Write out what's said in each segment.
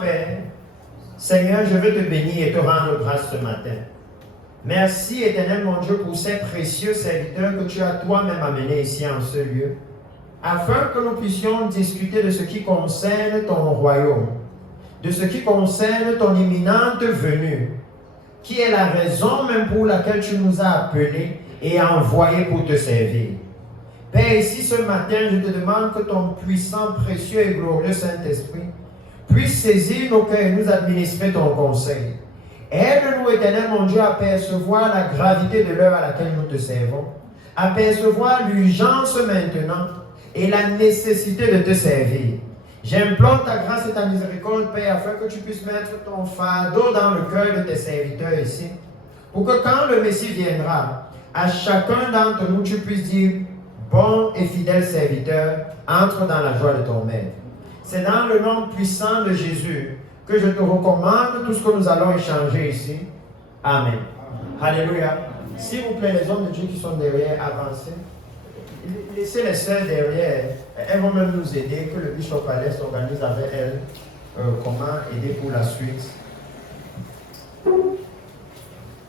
Père, Seigneur, je veux te bénir et te rendre grâce ce matin. Merci, éternel mon Dieu, pour ces précieux serviteurs que tu as toi-même amenés ici en ce lieu, afin que nous puissions discuter de ce qui concerne ton royaume, de ce qui concerne ton imminente venue, qui est la raison même pour laquelle tu nous as appelés et envoyés pour te servir. Père, ici ce matin, je te demande que ton puissant, précieux et glorieux Saint-Esprit puisse saisir nos cœurs et nous administrer ton conseil. Aide-nous, éternel mon Dieu, à percevoir la gravité de l'heure à laquelle nous te servons, à percevoir l'urgence maintenant et la nécessité de te servir. J'implore ta grâce et ta miséricorde, Père, afin que tu puisses mettre ton fardeau dans le cœur de tes serviteurs ici, pour que quand le Messie viendra, à chacun d'entre nous, tu puisses dire, bon et fidèle serviteur, entre dans la joie de ton Maître. C'est dans le nom puissant de Jésus que je te recommande tout ce que nous allons échanger ici. Amen. Alléluia. S'il vous plaît, les hommes de Dieu qui sont derrière, avancez. Laissez les sœurs derrière. Elles vont même nous aider, que le Bishop Palais s'organise avec elles. Comment aider pour la suite.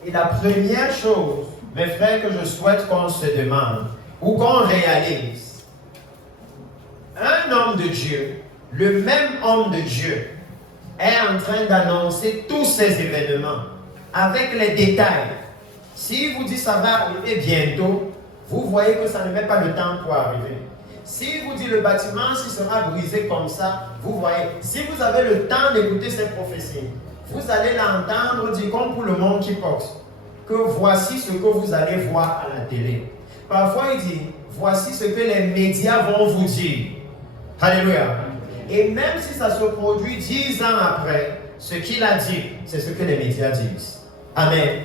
Et la première chose, mes frères, que je souhaite qu'on se demande, ou qu'on réalise, un homme de Dieu, le même homme de Dieu, est en train d'annoncer tous ces événements avec les détails. Si vous dites ça va arriver bientôt, vous voyez que ça ne met pas le temps pour arriver. Si vous dites le bâtiment s'il sera brisé comme ça, vous voyez. Si vous avez le temps d'écouter ces prophéties, vous allez l'entendre dire comme pour le monde qui porte, que voici ce que vous allez voir à la télé. Parfois il dit, voici ce que les médias vont vous dire. Alléluia. Et même si ça se produit 10 ans après, ce qu'il a dit, c'est ce que les médias disent. Amen.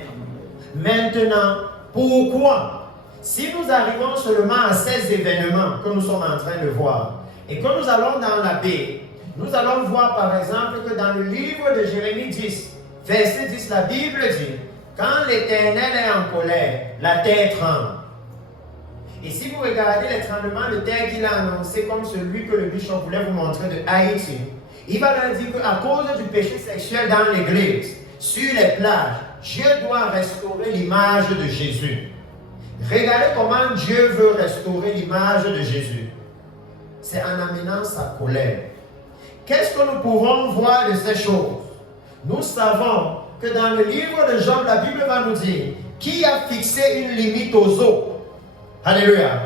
Maintenant, pourquoi, si nous arrivons seulement à ces événements que nous sommes en train de voir, et que nous allons dans la Bible, nous allons voir par exemple que dans le livre de Jérémie 10, verset 10, la Bible dit, quand l'Éternel est en colère, la terre tremble. Et si vous regardez les tremblements de terre qu'il a annoncé comme celui que le bishop voulait vous montrer de Haïti, il va leur dire qu'à cause du péché sexuel dans l'église, sur les plages, Dieu doit restaurer l'image de Jésus. Regardez comment Dieu veut restaurer l'image de Jésus. C'est en amenant sa colère. Qu'est-ce que nous pouvons voir de ces choses? Nous savons que dans le livre de Job, la Bible va nous dire qui a fixé une limite aux eaux. Alléluia.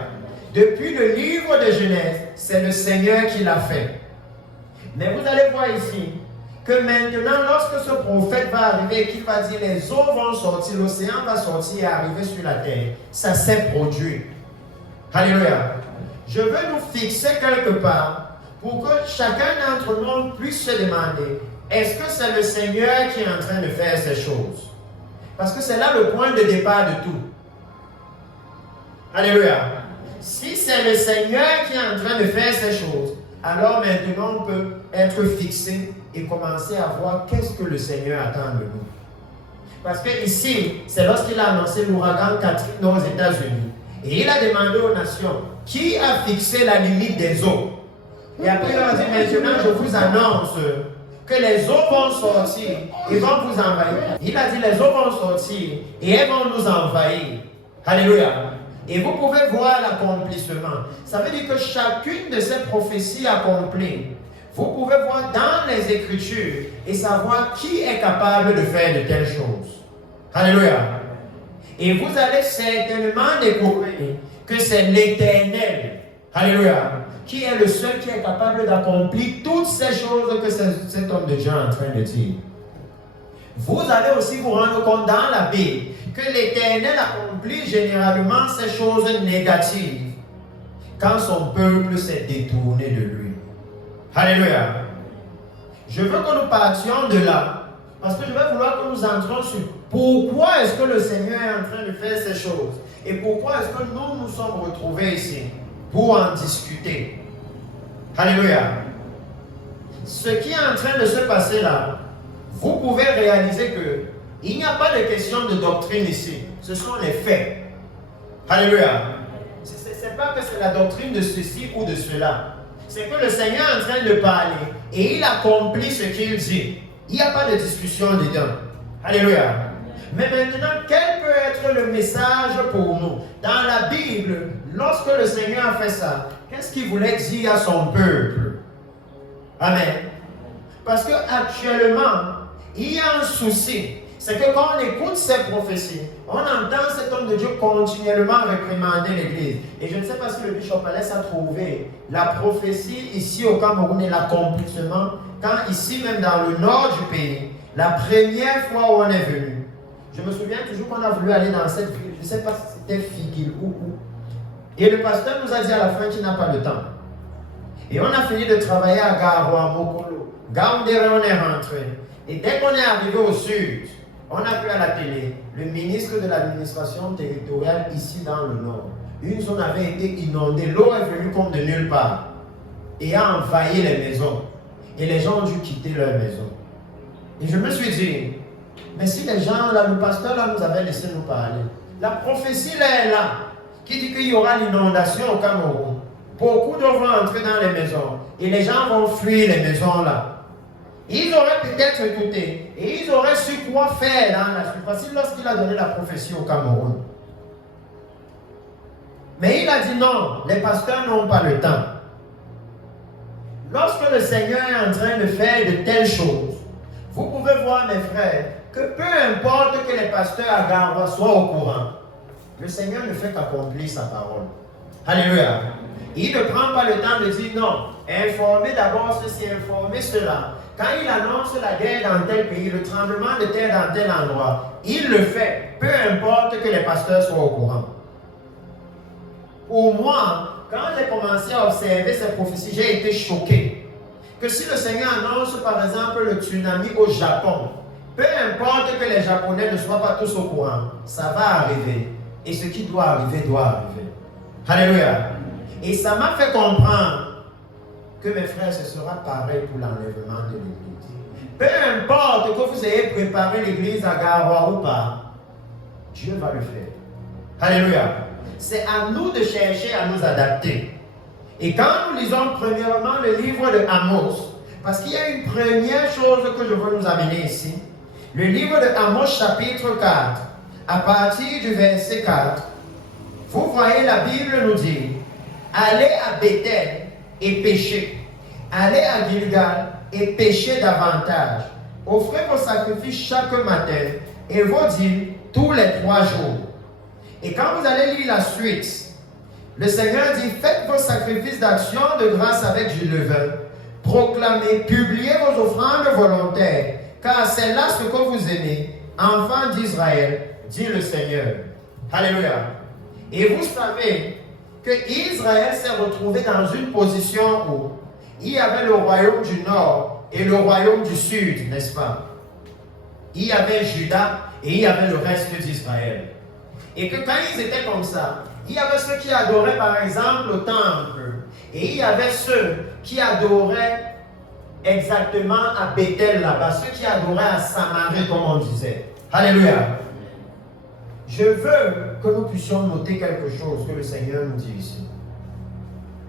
Depuis le livre de Genèse, c'est le Seigneur qui l'a fait. Mais vous allez voir ici que maintenant, lorsque ce prophète va arriver et qu'il va dire les eaux vont sortir, l'océan va sortir et arriver sur la terre, ça s'est produit. Alléluia. Je veux nous fixer quelque part pour que chacun d'entre nous puisse se demander, est-ce que c'est le Seigneur qui est en train de faire ces choses? Parce que c'est là le point de départ de tout. Alléluia. Si c'est le Seigneur qui est en train de faire ces choses, alors maintenant on peut être fixé et commencer à voir qu'est-ce que le Seigneur attend de nous. Parce que ici, c'est lorsqu'il a annoncé l'ouragan Katrina aux États-Unis. Et il a demandé aux nations, qui a fixé la limite des eaux? Et après il a dit, maintenant je vous annonce que les eaux vont sortir et vont vous envahir. Il a dit, les eaux vont sortir et elles vont nous envahir. Alléluia. Et vous pouvez voir l'accomplissement. Ça veut dire que chacune de ces prophéties accomplies, vous pouvez voir dans les Écritures et savoir qui est capable de faire de telles choses. Alléluia. Et vous allez certainement découvrir que c'est l'Éternel, alléluia, qui est le seul qui est capable d'accomplir toutes ces choses que cet homme de Dieu est en train de dire. Vous allez aussi vous rendre compte dans la Bible que l'Éternel accomplit généralement ces choses négatives quand son peuple s'est détourné de lui. Alléluia. Je veux que nous partions de là, parce que je vais vouloir que nous entrions sur pourquoi est-ce que le Seigneur est en train de faire ces choses et pourquoi est-ce que nous nous sommes retrouvés ici pour en discuter. Alléluia. Ce qui est en train de se passer là, vous pouvez réaliser que il n'y a pas de question de doctrine ici. Ce sont les faits. Alléluia. Ce n'est pas que c'est la doctrine de ceci ou de cela. c'est que le Seigneur est en train de parler et il accomplit ce qu'il dit. Il n'y a pas de discussion dedans. Alléluia. Mais maintenant, quel peut être le message pour nous? Dans la Bible, lorsque le Seigneur a fait ça, qu'est-ce qu'il voulait dire à son peuple? Amen. Parce qu'actuellement, il y a un souci. C'est que quand on écoute ces prophéties, on entend cet homme de Dieu continuellement réprimander l'Église. Et je ne sais pas si le Bishop Palès a trouvé la prophétie ici au Cameroun et l'accomplissement, quand ici même dans le nord du pays, la première fois où on est venu, je me souviens toujours qu'on a voulu aller dans cette ville, je ne sais pas si c'était Figuil ou où. Et le pasteur nous a dit à la fin qu'il n'a pas le temps. Et on a fini de travailler à Garoua, Mokolo. Gaoundéré, on est rentré. Et dès qu'on est arrivé au sud, on a vu à la télé le ministre de l'administration territoriale ici dans le nord. Une zone avait été inondée, l'eau est venue comme de nulle part et a envahi les maisons. Et les gens ont dû quitter leur maison. Et je me suis dit, mais si les gens, là, le pasteur là nous avait laissé nous parler, la prophétie là est là, qui dit qu'il y aura l'inondation au Cameroun. Beaucoup d'eau vont entrer dans les maisons et les gens vont fuir les maisons là. Ils auraient peut-être écouté et ils auraient su quoi faire dans la suite lorsqu'il a donné la prophétie au Cameroun. Mais il a dit non, les pasteurs n'ont pas le temps. Lorsque le Seigneur est en train de faire de telles choses, vous pouvez voir, mes frères, que peu importe que les pasteurs à Garoua soient au courant, le Seigneur ne fait qu'accomplir sa parole. Alléluia. Il ne prend pas le temps de dire non, informer d'abord ceci, informer cela. Quand il annonce la guerre dans tel pays, le tremblement de terre dans tel endroit, il le fait, peu importe que les pasteurs soient au courant. Pour moi, quand j'ai commencé à observer ces prophéties, j'ai été choqué. Que si le Seigneur annonce par exemple le tsunami au Japon, peu importe que les Japonais ne soient pas tous au courant, ça va arriver. Et ce qui doit arriver, doit arriver. Alléluia. Et ça m'a fait comprendre que mes frères, ce sera pareil pour l'enlèvement de l'Église. Peu importe que vous ayez préparé l'Église à Garoua ou pas, Dieu va le faire. Alléluia. C'est à nous de chercher à nous adapter. Et quand nous lisons premièrement le livre de Amos, parce qu'il y a une première chose que je veux nous amener ici, le livre de Amos chapitre 4, à partir du verset 4, vous voyez la Bible nous dit, allez à Bethel et péchez. Allez à Gilgal et péchez davantage. Offrez vos sacrifices chaque matin et vos dîmes tous les 3 jours. Et quand vous allez lire la suite, le Seigneur dit, faites vos sacrifices d'action de grâce avec du levain. Proclamez, publiez vos offrandes volontaires, car c'est là ce que vous aimez, enfants d'Israël, dit le Seigneur. Alléluia. Et vous savez que Israël s'est retrouvé dans une position où il y avait le royaume du nord et le royaume du sud, n'est-ce pas? Il y avait Juda et il y avait le reste d'Israël. Et que quand ils étaient comme ça, il y avait ceux qui adoraient par exemple au temple. Et il y avait ceux qui adoraient exactement à Bethel là-bas, ceux qui adoraient à Samarie comme on disait. Alléluia. Je veux que nous puissions noter quelque chose que le Seigneur nous dit ici.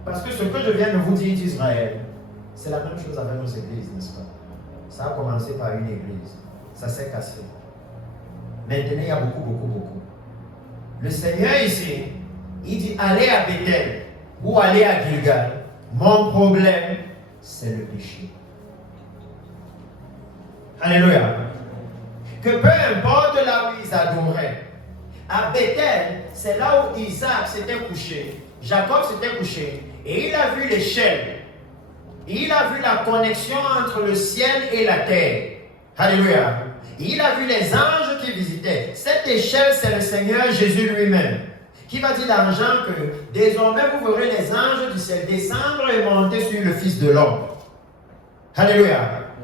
Parce que ce que je viens de vous dire d'Israël, c'est la même chose avec nos églises, n'est-ce pas? Ça a commencé par une église. Ça s'est cassé. Maintenant, il y a beaucoup. Le Seigneur ici, il dit allez à Bethel ou allez à Gilgal. Mon problème, c'est le péché. Alléluia. Que peu importe là où ils adoraient, à Bethel, c'est là où Isaac s'était couché, Jacob s'était couché, et il a vu l'échelle. Il a vu la connexion entre le ciel et la terre. Alléluia. Il a vu les anges qui visitaient. Cette échelle, c'est le Seigneur Jésus lui-même, qui va dire dans Jean que désormais vous verrez les anges du ciel descendre et monter sur le Fils de l'homme. Alléluia.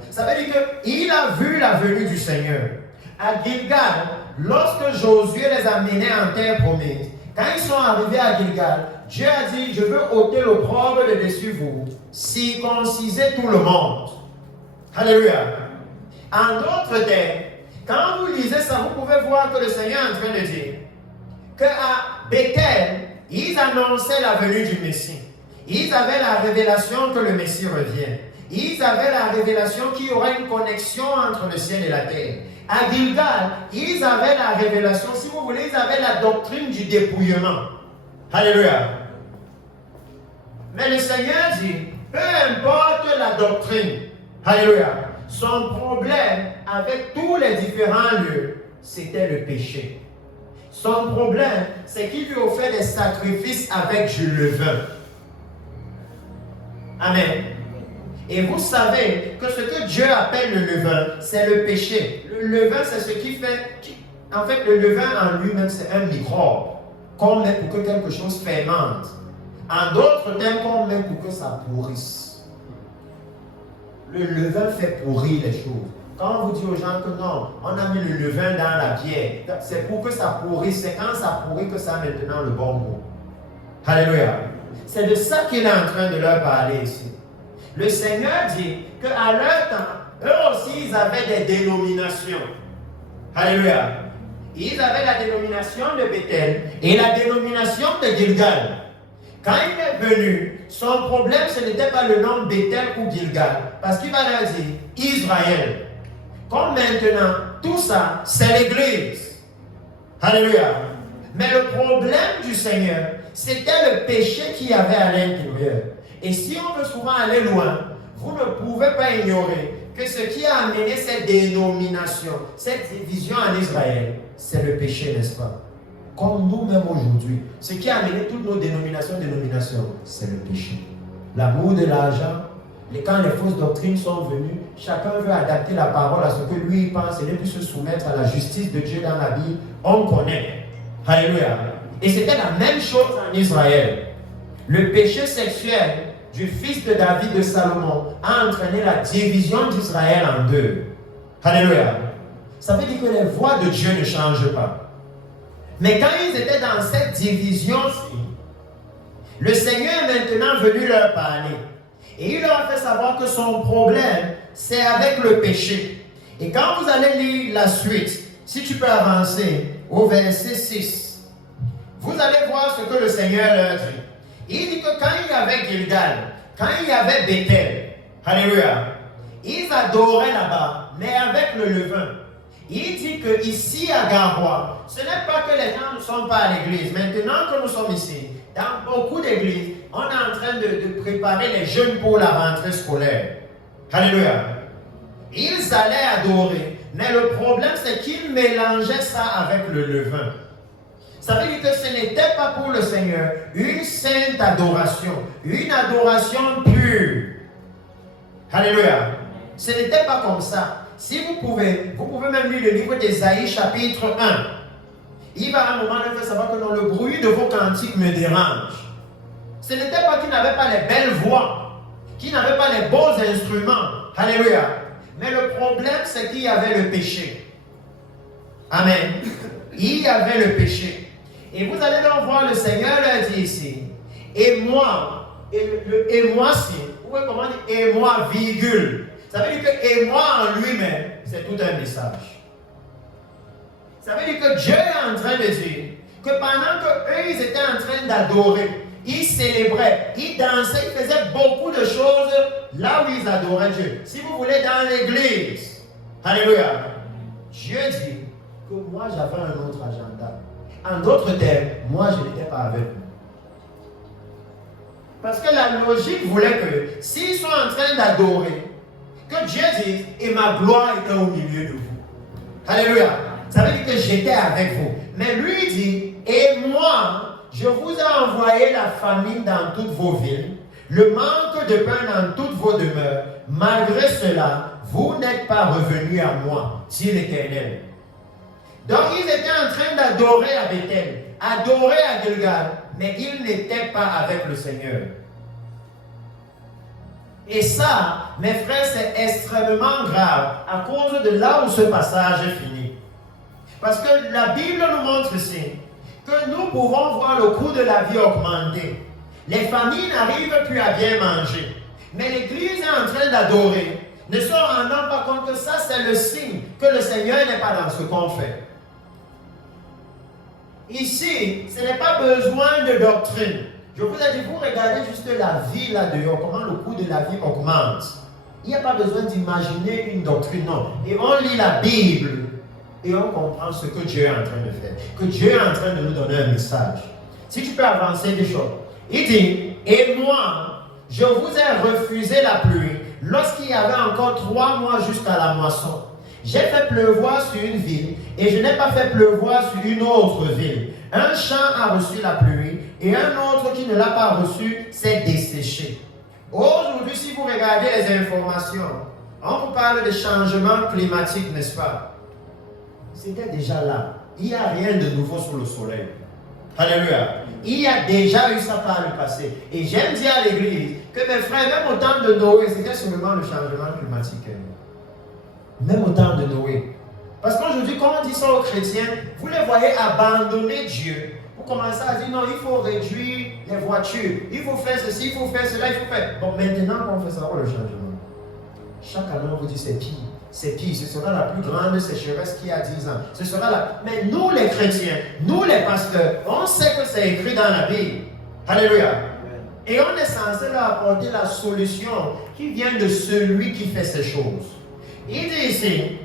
Ça veut dire qu'il a vu la venue du Seigneur. À Gilgal, lorsque Josué les a menés en terre promise, quand ils sont arrivés à Gilgal, Dieu a dit, je veux ôter l'opprobre de dessus vous, circonciser tout le monde. Alléluia. En d'autres termes, quand vous lisez ça, vous pouvez voir que le Seigneur est en train de dire qu'à Bethel, ils annonçaient la venue du Messie. Ils avaient la révélation que le Messie revient. Ils avaient la révélation qu'il y aurait une connexion entre le ciel et la terre. À Gilgal, ils avaient la révélation, si vous voulez, ils avaient la doctrine du dépouillement. Alléluia. Mais le Seigneur dit, peu importe la doctrine, alléluia, son problème avec tous les différents lieux, c'était le péché. Son problème, c'est qu'il lui offrait des sacrifices avec du levain. Amen. Et vous savez que ce que Dieu appelle le levain, c'est le péché. Le levain, c'est ce qui fait... En fait, le levain en lui-même, c'est un microbe qu'on met pour que quelque chose fermente. En d'autres termes, qu'on met pour que ça pourrisse. Le levain fait pourrir les choses. Quand on vous dit aux gens que non, on a mis le levain dans la bière, c'est pour que ça pourrisse. C'est quand ça pourrit que ça a maintenant le bon goût. Alléluia. C'est de ça qu'il est en train de leur parler ici. Le Seigneur dit qu'à leur temps, eux aussi, ils avaient des dénominations. Alléluia. Ils avaient la dénomination de Bethel et la dénomination de Gilgal. Quand il est venu, son problème, ce n'était pas le nom Bethel ou Gilgal, parce qu'il va leur dire Israël. Comme maintenant, tout ça, c'est l'Église. Alléluia. Mais le problème du Seigneur, c'était le péché qu'il y avait à l'intérieur. Et si on veut souvent aller loin, vous ne pouvez pas ignorer que ce qui a amené cette dénomination, cette division en Israël, c'est le péché, n'est-ce pas? Comme nous-mêmes aujourd'hui, ce qui a amené toutes nos dénominations, c'est le péché. L'amour de l'argent, quand les fausses doctrines sont venues, chacun veut adapter la parole à ce que lui pense et ne plus se soumettre à la justice de Dieu dans la Bible. On connaît. Alléluia. Et c'était la même chose en Israël. Le péché sexuel du fils de David de Salomon a entraîné la division d'Israël en deux. Alléluia. Ça veut dire que les voies de Dieu ne changent pas. Mais quand ils étaient dans cette division-ci, le Seigneur est maintenant venu leur parler. Et il leur a fait savoir que son problème, c'est avec le péché. Et quand vous allez lire la suite, si tu peux avancer au verset 6, vous allez voir ce que le Seigneur leur dit. Il dit que quand il y avait Gilgal, quand il y avait Bethel, alléluia, ils adoraient là-bas, mais avec le levain. Il dit qu'ici à Garoua, ce n'est pas que les gens ne sont pas à l'église. Maintenant que nous sommes ici, dans beaucoup d'églises, on est en train de préparer les jeunes pour la rentrée scolaire. Alléluia. Ils allaient adorer, mais le problème c'est qu'ils mélangeaient ça avec le levain. Ça veut dire que ce n'était pas pour le Seigneur une sainte adoration, une adoration pure. Alléluia. Ce n'était pas comme ça. Si vous pouvez même lire le livre d'Ésaïe chapitre 1. Il va à un moment de faire savoir que non, le bruit de vos cantiques me dérange. Ce n'était pas qu'ils n'avaient pas les belles voix, qu'ils n'avaient pas les beaux instruments. Alléluia. Mais le problème, c'est qu'il y avait le péché. Amen. Il y avait le péché. Et vous allez donc voir le Seigneur leur dit ici, et moi, et moi si, vous voyez comment dire, et moi, virgule. Ça veut dire que et moi en lui-même, c'est tout un message. Ça veut dire que Dieu est en train de dire que pendant qu'eux, ils étaient en train d'adorer, ils célébraient, ils dansaient, ils faisaient beaucoup de choses là où ils adoraient Dieu. Si vous voulez, dans l'église, alléluia, Dieu dit que moi j'avais un autre agenda. En d'autres termes, moi je n'étais pas avec vous. Parce que la logique voulait que s'ils sont en train d'adorer, que Dieu dise, et ma gloire était au milieu de vous. Alléluia. Ça veut dire que j'étais avec vous. Mais lui dit, et moi, je vous ai envoyé la famine dans toutes vos villes, le manque de pain dans toutes vos demeures. Malgré cela, vous n'êtes pas revenus à moi, dit l'Éternel. Donc ils étaient en train d'adorer à Bethel, adorer à Gilgal, mais ils n'étaient pas avec le Seigneur. Et ça, mes frères, c'est extrêmement grave à cause de là où ce passage est fini. Parce que la Bible nous montre ici que nous pouvons voir le coût de la vie augmenter. Les familles n'arrivent plus à bien manger. Mais l'Église est en train d'adorer. Ne se rendant pas compte que ça, c'est le signe que le Seigneur n'est pas dans ce qu'on fait. Ici, ce n'est pas besoin de doctrine. Je vous ai dit, vous regardez juste la vie là-dehors, comment le coût de la vie augmente. Il n'y a pas besoin d'imaginer une doctrine, non. Et on lit la Bible et on comprend ce que Dieu est en train de faire. Que Dieu est en train de nous donner un message. Si tu peux avancer des choses. Il dit, et moi, je vous ai refusé la pluie lorsqu'il y avait encore 3 mois jusqu'à la moisson. J'ai fait pleuvoir sur une ville et je n'ai pas fait pleuvoir sur une autre ville. Un champ a reçu la pluie et un autre qui ne l'a pas reçu s'est desséché. Aujourd'hui, si vous regardez les informations, on vous parle de changement climatique, n'est-ce pas? C'était déjà là. Il n'y a rien de nouveau sous le soleil. Alléluia. Il y a déjà eu ça par le passé. Et j'aime dire à l'église que mes frères, même au temps de Noé, c'était seulement le changement climatique. Même au temps de Noé. Parce qu'aujourd'hui, quand on dit ça aux chrétiens, vous les voyez abandonner Dieu. Vous commencez à dire non, il faut réduire les voitures, il faut faire ceci, il faut faire cela, il faut faire. Bon, maintenant qu'on fait ça, le changement. Chaque année, on vous dit c'est pire. C'est pire, ce sera la plus grande sécheresse qu'il y a 10 ans. Ce sera là. Mais nous, les chrétiens, nous, les pasteurs, on sait que c'est écrit dans la Bible. Alléluia. Et on est censé leur apporter la solution qui vient de celui qui fait ces choses. Il dit ici,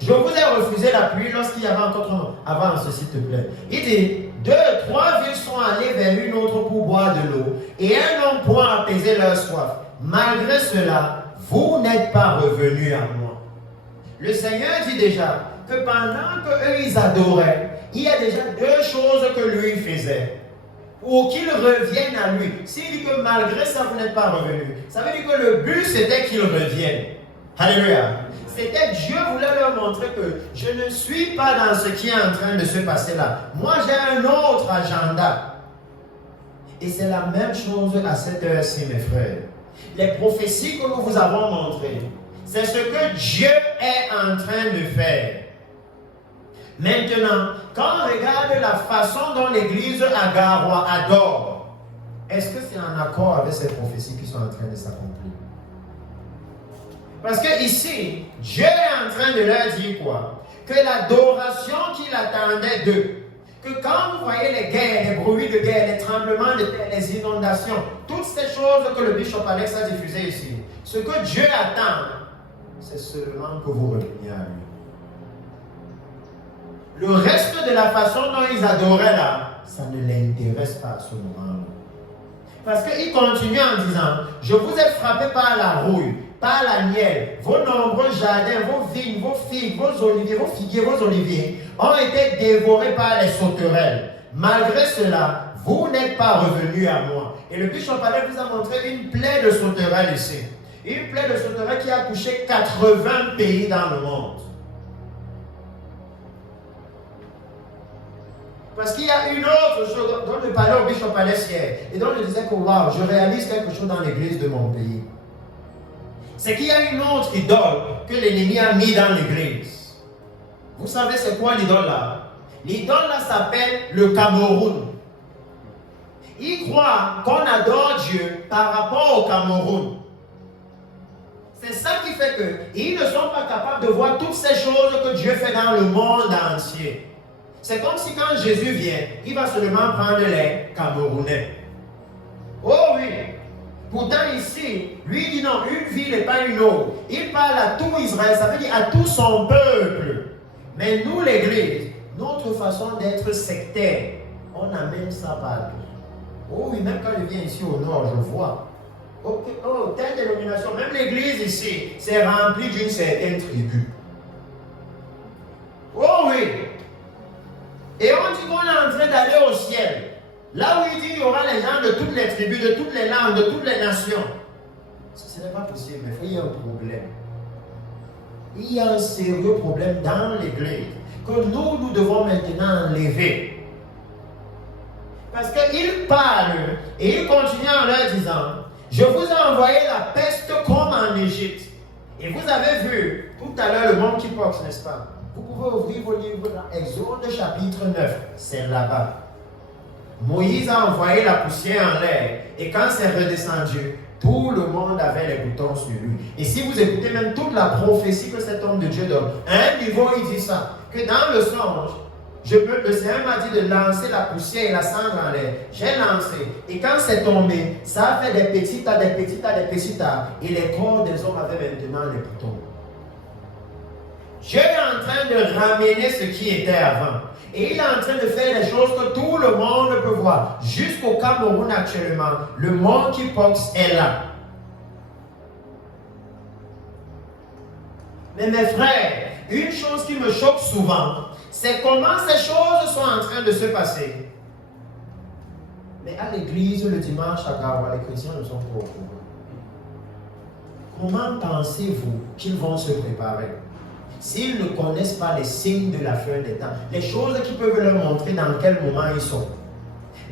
je vous ai refusé la pluie lorsqu'il y avait encore 3 mois. Avance, s'il te plaît. Il dit, 2, 3 villes sont allées vers une autre pour boire de l'eau, et un homme pour apaiser leur soif. Malgré cela, vous n'êtes pas revenus à moi. Le Seigneur dit déjà que pendant qu'eux ils adoraient, il y a déjà 2 choses que lui faisait. Pour qu'ils reviennent à lui. S'il dit que malgré ça, vous n'êtes pas revenus, ça veut dire que le but c'était qu'ils reviennent. Alléluia. C'était Dieu voulait leur montrer que je ne suis pas dans ce qui est en train de se passer là. Moi, j'ai un autre agenda. Et c'est la même chose à cette heure-ci, mes frères. Les prophéties que nous vous avons montrées, c'est ce que Dieu est en train de faire. Maintenant, quand on regarde la façon dont l'église à Garoua adore, est-ce que c'est en accord avec ces prophéties qui sont en train de s'accomplir? Parce que ici, Dieu est en train de leur dire quoi? Que l'adoration qu'il attendait d'eux, que quand vous voyez les guerres, les bruits de guerre, les tremblements de terre, les inondations, toutes ces choses que le bishop Alex a diffusées ici, ce que Dieu attend, c'est seulement que vous reveniez à lui. Le reste de la façon dont ils adoraient là, ça ne l'intéresse pas à ce moment-là. Parce qu'il continue en disant, je vous ai frappé par la rouille, par la miel, vos nombreux jardins, vos vignes, vos figues, vos oliviers, vos figuiers, vos oliviers ont été dévorés par les sauterelles. Malgré cela, vous n'êtes pas revenus à moi. Et le bishop Alex vous a montré une plaie de sauterelles ici. Une plaie de sauterelles qui a touché 80 pays dans le monde. Parce qu'il y a une autre chose dont je parlais au bishop Alex hier, et dont je disais que wow, je réalise quelque chose dans l'église de mon pays. C'est qu'il y a une autre idole que l'ennemi a mis dans l'église. Vous savez c'est quoi l'idole là? L'idole là s'appelle le Cameroun. Ils croient qu'on adore Dieu par rapport au Cameroun. C'est ça qui fait qu'ils ne sont pas capables de voir toutes ces choses que Dieu fait dans le monde entier. C'est comme si quand Jésus vient, il va seulement prendre les Camerounais. Oh oui! Pourtant ici, lui dit non, une ville et pas une autre. Il parle à tout Israël, ça veut dire à tout son peuple. Mais nous, l'Église, notre façon d'être sectaire, on amène ça partout. Oh oui, même quand je viens ici au nord, je vois. Okay. Oh, telle dénomination, même l'Église ici, c'est rempli d'une certaine tribu. Oh oui! Et on dit qu'on est en train d'aller au ciel. Là où il dit qu'il y aura les gens de toutes les tribus, de toutes les langues, de toutes les nations. Ce n'est pas possible, mais il y a un problème. Il y a un sérieux problème dans l'Église que nous devons maintenant enlever. Parce qu'ils parlent et ils continuent en leur disant, je vous ai envoyé la peste comme en Égypte. Et vous avez vu tout à l'heure le monkeypox, n'est-ce pas? Vous pouvez ouvrir vos livres dans Exode chapitre 9, c'est là-bas. Moïse a envoyé la poussière en l'air et quand c'est redescendu, tout le monde avait les boutons sur lui. Et si vous écoutez même toute la prophétie que cet homme de Dieu donne, à un niveau il dit ça, que dans le songe, Le Seigneur m'a dit de lancer la poussière et la cendre en l'air. J'ai lancé. Et quand c'est tombé, ça a fait des petits tas, des petits tas, des petits tas. Et les corps des hommes avaient maintenant les boutons. Dieu est en train de ramener ce qui était avant. Et il est en train de faire des choses que tout le monde peut voir. Jusqu'au Cameroun actuellement, le monkeypox est là. Mais mes frères, une chose qui me choque souvent, c'est comment ces choses sont en train de se passer. Mais à l'église, le dimanche à Garoua, les chrétiens ne sont pas au courant. Comment pensez-vous qu'ils vont se préparer s'ils ne connaissent pas les signes de la fin des temps, les choses qui peuvent leur montrer dans quel moment ils sont?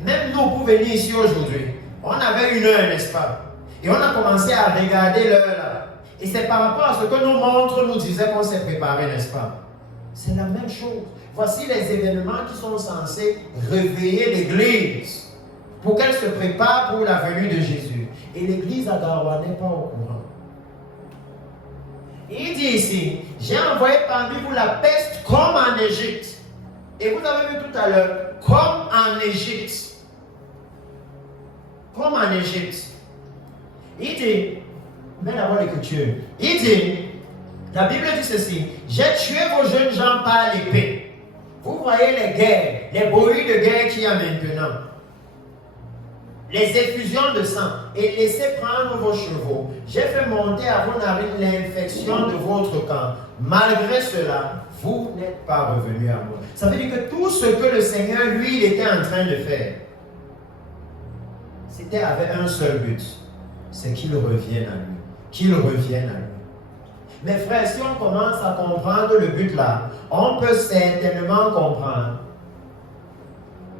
Même nous, pour venir ici aujourd'hui, on avait une heure, n'est-ce pas? Et on a commencé à regarder l'heure là. Et c'est par rapport à ce que nos montres nous disaient qu'on s'est préparé, n'est-ce pas? C'est la même chose. Voici les événements qui sont censés réveiller l'Église pour qu'elle se prépare pour la venue de Jésus. Et l'Église à Garoua n'est pas au courant. Il dit ici, j'ai envoyé parmi vous la peste comme en Égypte. Et vous avez vu tout à l'heure, comme en Égypte. Comme en Égypte. Il dit, mais d'abord l'écriture. Il dit, la Bible dit ceci, j'ai tué vos jeunes gens par l'épée. Vous voyez les guerres, les bruits de guerre qu'il y a maintenant. Les effusions de sang, et laissez prendre vos chevaux. J'ai fait monter à vos narines l'infection de votre camp. Malgré cela, vous n'êtes pas revenus à moi. Ça veut dire que tout ce que le Seigneur, lui, il était en train de faire, c'était avec un seul but, c'est qu'il revienne à lui. Qu'il revienne à lui. Mes frères, si on commence à comprendre le but là, on peut certainement comprendre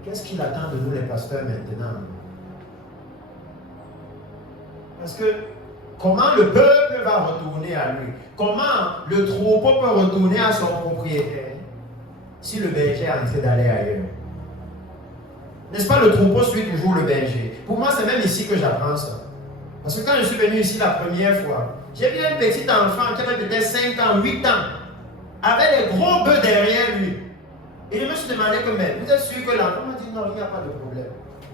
qu'est-ce qu'il attend de nous les pasteurs maintenant. Parce que comment le peuple va retourner à lui? Comment le troupeau peut retourner à son propriétaire si le berger est en train d'aller ailleurs? N'est-ce pas, le troupeau suit toujours le berger? Pour moi, c'est même ici que j'apprends ça. Parce que quand je suis venu ici la première fois, j'ai vu un petit enfant qui avait peut-être 5 ans, 8 ans, avec des gros bœufs derrière lui. Et je me suis demandé que, mais vous êtes sûr que l'enfant m'a dit non, il n'y a pas de problème.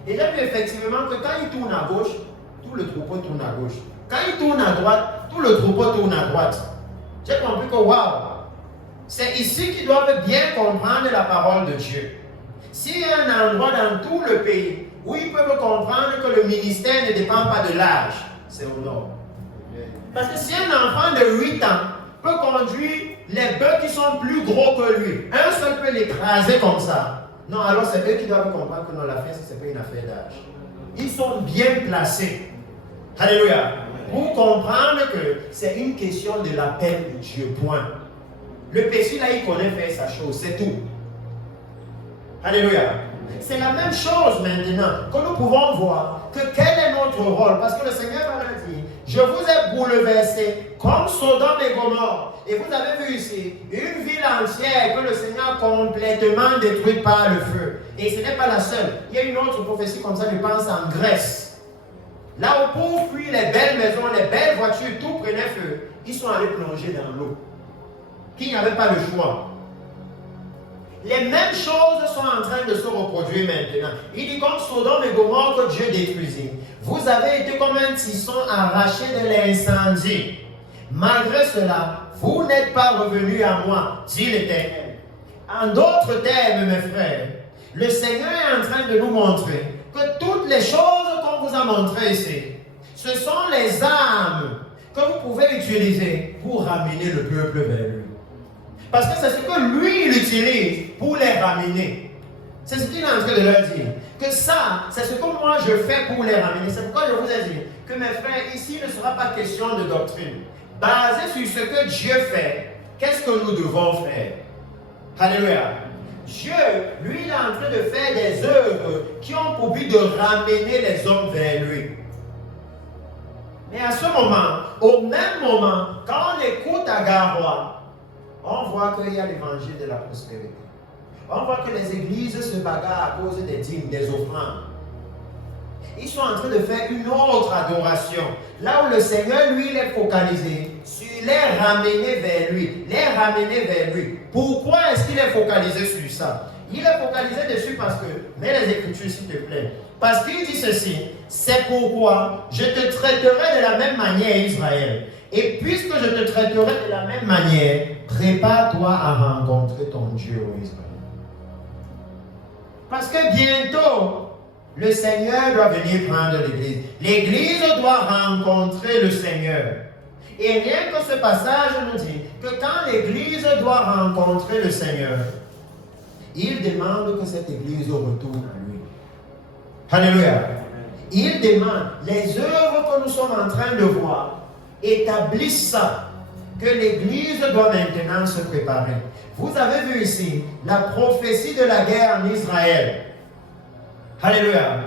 Et j'ai vu effectivement que quand il tourne à gauche, tout le troupeau tourne à gauche. Quand il tourne à droite, tout le troupeau tourne à droite. J'ai compris que waouh, c'est ici qu'ils doivent bien comprendre la parole de Dieu. S'il y a un endroit dans tout le pays où ils peuvent comprendre que le ministère ne dépend pas de l'âge, c'est au nord. Parce que si un enfant de 8 ans peut conduire les bœufs qui sont plus gros que lui, un seul peut l'écraser comme ça. Non, alors c'est eux qui doivent comprendre que non, la fête, ce n'est pas une affaire d'âge. Ils sont bien placés. Alléluia. Pour comprendre que c'est une question de l'appel de Dieu, point. Le péché là, il connaît faire sa chose, c'est tout. Alléluia. C'est la même chose maintenant que nous pouvons voir que quel est notre rôle. Parce que le Seigneur va leur dire, je vous ai bouleversé comme Sodome et Gomorrhe. Et vous avez vu ici une ville entière que le Seigneur a complètement détruite par le feu. Et ce n'est pas la seule. Il y a une autre prophétie comme ça, je pense, en Grèce. Là où pour fuir les belles maisons, les belles voitures, tout prenait feu. Ils sont allés plonger dans l'eau. Qu'il n'y avait pas le choix. Les mêmes choses sont en train de se reproduire maintenant. Il dit comme Sodome et Gomorrhe que Dieu détruisit. Vous avez été comme un tisson arraché de l'incendie. Malgré cela, vous n'êtes pas revenus à moi, dit l'Éternel. En d'autres termes, mes frères, le Seigneur est en train de nous montrer que toutes les choses qu'on vous a montrées ici, ce sont les armes que vous pouvez utiliser pour ramener le peuple vers lui. Parce que c'est ce que lui, il utilise pour les ramener. C'est ce qu'il est en train de leur dire. Que ça, c'est ce que moi je fais pour les ramener. C'est pourquoi je vous ai dit que mes frères, ici ne sera pas question de doctrine. Basé sur ce que Dieu fait, qu'est-ce que nous devons faire? Alléluia. Dieu, lui, il est en train de faire des œuvres qui ont pour but de ramener les hommes vers lui. Mais à ce moment, au même moment, quand on écoute à Garoua, on voit qu'il y a l'évangile de la prospérité. On voit que les églises se bagarrent à cause des dîmes, des offrandes. Ils sont en train de faire une autre adoration. Là où le Seigneur, lui, il est focalisé sur les ramener vers lui. Les ramener vers lui. Pourquoi est-ce qu'il est focalisé sur ça? Il est focalisé dessus parce que, mets les Écritures s'il te plaît, parce qu'il dit ceci, c'est pourquoi je te traiterai de la même manière, Israël. Et puisque je te traiterai de la même manière, prépare-toi à rencontrer ton Dieu, Israël. Parce que bientôt, le Seigneur doit venir prendre l'Église. L'Église doit rencontrer le Seigneur. Et rien que ce passage nous dit que quand l'Église doit rencontrer le Seigneur, il demande que cette Église retourne à lui. Alléluia. Il demande, les œuvres que nous sommes en train de voir, établissent ça, que l'Église doit maintenant se préparer. Vous avez vu ici la prophétie de la guerre en Israël. Alléluia.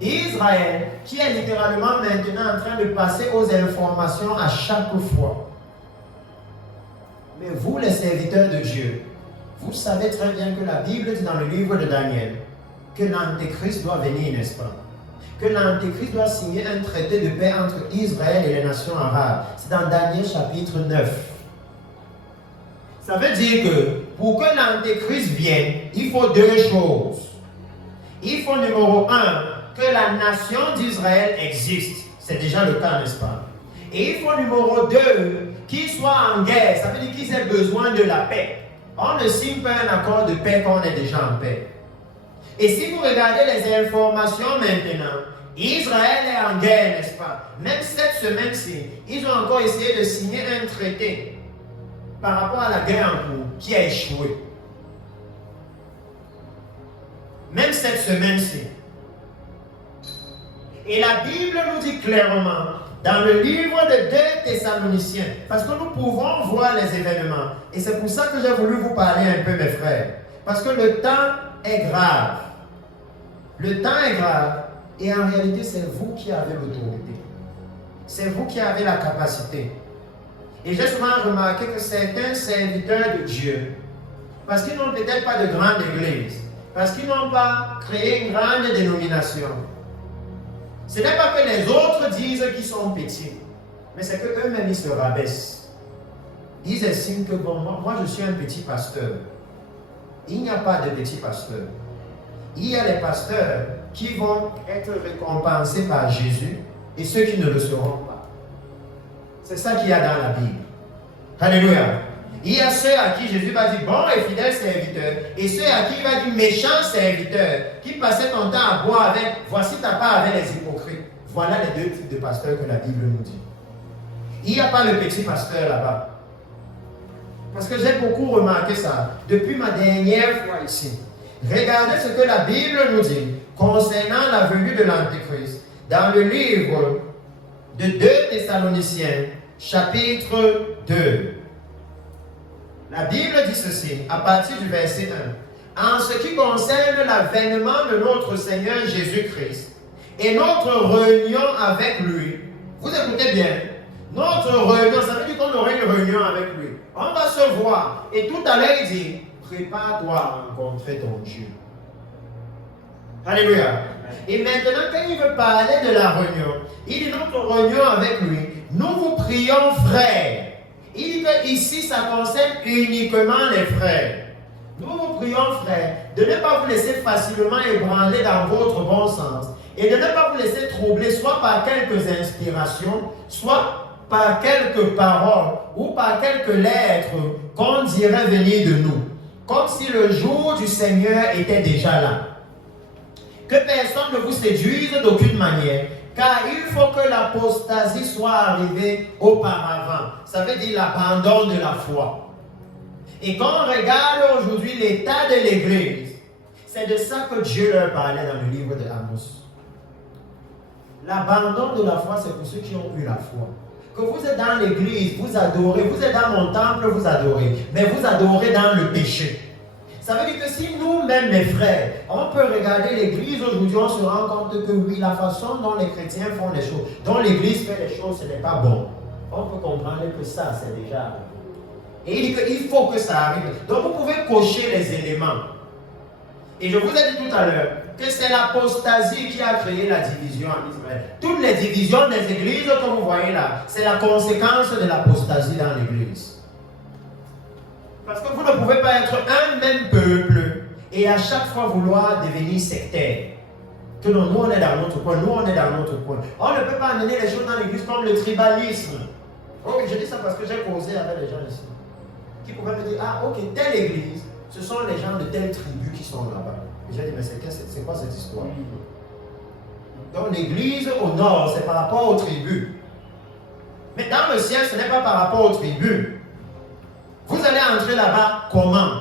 Israël, qui est littéralement maintenant en train de passer aux informations à chaque fois. Mais vous, les serviteurs de Dieu, vous savez très bien que la Bible dit dans le livre de Daniel que l'Antéchrist doit venir, n'est-ce pas? Que l'Antéchrist doit signer un traité de paix entre Israël et les nations arabes. C'est dans Daniel chapitre 9. Ça veut dire que pour que l'Antéchrist vienne, il faut deux choses. Il faut numéro 1, que la nation d'Israël existe. C'est déjà le cas, n'est-ce pas? Et il faut numéro 2, qu'il soit en guerre. Ça veut dire qu'ils aient besoin de la paix. On ne signe pas un accord de paix quand on est déjà en paix. Et si vous regardez les informations maintenant, Israël est en guerre, n'est-ce pas? Même cette semaine-ci, ils ont encore essayé de signer un traité par rapport à la guerre en cours qui a échoué. Même cette semaine-ci. Et la Bible nous dit clairement, dans le livre de 2 Thessaloniciens, parce que nous pouvons voir les événements, et c'est pour ça que j'ai voulu vous parler un peu, mes frères, parce que le temps est grave. Le temps est grave, et en réalité, c'est vous qui avez l'autorité. C'est vous qui avez la capacité. Et j'ai souvent remarqué que certains serviteurs de Dieu, parce qu'ils n'ont peut-être pas de grande église, parce qu'ils n'ont pas créé une grande dénomination, ce n'est pas que les autres disent qu'ils sont petits, mais c'est qu'eux-mêmes ils se rabaissent. Ils estiment que bon, moi je suis un petit pasteur. Il n'y a pas de petit pasteur. Il y a les pasteurs qui vont être récompensés par Jésus et ceux qui ne le seront pas. C'est ça qu'il y a dans la Bible. Alléluia. Il y a ceux à qui Jésus va dire bon et fidèle serviteur, et ceux à qui il va dire méchant serviteur, qui passaient ton temps à boire avec, voici ta part avec les hypocrites. Voilà les deux types de pasteurs que la Bible nous dit. Il n'y a pas le petit pasteur là-bas. Parce que j'ai beaucoup remarqué ça depuis ma dernière fois ici. Regardez ce que la Bible nous dit concernant la venue de l'Antéchrist dans le livre de 2 Thessaloniciens, chapitre 2. La Bible dit ceci, à partir du verset 1. En ce qui concerne l'avènement de notre Seigneur Jésus-Christ et notre réunion avec lui, vous écoutez bien, notre réunion, ça veut dire qu'on aurait une réunion avec lui. On va se voir. Et tout à l'heure, il dit, prépare-toi à rencontrer ton Dieu. Alléluia. Et maintenant, quand il veut parler de la réunion, il dit notre réunion avec lui, nous vous prions frères. Il dit que ici, ça concerne uniquement les frères. Nous vous prions, frères, de ne pas vous laisser facilement ébranler dans votre bon sens et de ne pas vous laisser troubler soit par quelques inspirations, soit par quelques paroles ou par quelques lettres qu'on dirait venir de nous, comme si le jour du Seigneur était déjà là. Que personne ne vous séduise d'aucune manière, car il faut que l'apostasie soit arrivée auparavant. Ça veut dire l'abandon de la foi. Et quand on regarde aujourd'hui l'état de l'Église, c'est de ça que Dieu leur parlait dans le livre de Amos. L'abandon de la foi, c'est pour ceux qui ont eu la foi. Que vous êtes dans l'Église, vous adorez, vous êtes dans mon temple, vous adorez, mais vous adorez dans le péché. Ça veut dire que si nous-mêmes, mes frères, on peut regarder l'Église aujourd'hui, on se rend compte que oui, la façon dont les chrétiens font les choses, dont l'Église fait les choses, ce n'est pas bon. On peut comprendre que ça, c'est déjà arrivé. Et il dit qu'il faut que ça arrive. Donc vous pouvez cocher les éléments. Et je vous ai dit tout à l'heure que c'est l'apostasie qui a créé la division en Israël. Toutes les divisions des églises que vous voyez là, c'est la conséquence de l'apostasie dans l'église. Parce que vous ne pouvez pas être un même peuple et à chaque fois vouloir devenir sectaire. Que non, nous on est dans notre coin, nous on est dans notre coin. On ne peut pas amener les choses dans l'église comme le tribalisme. Oh, je dis ça parce que j'ai causé avec les gens ici. Qui pouvaient me dire, ah ok, telle église, ce sont les gens de telle tribu qui sont là-bas. Et j'ai dit, mais c'est quoi cette histoire? Donc l'église au nord, c'est par rapport aux tribus. Mais dans le ciel, ce n'est pas par rapport aux tribus. Vous allez entrer là-bas comment?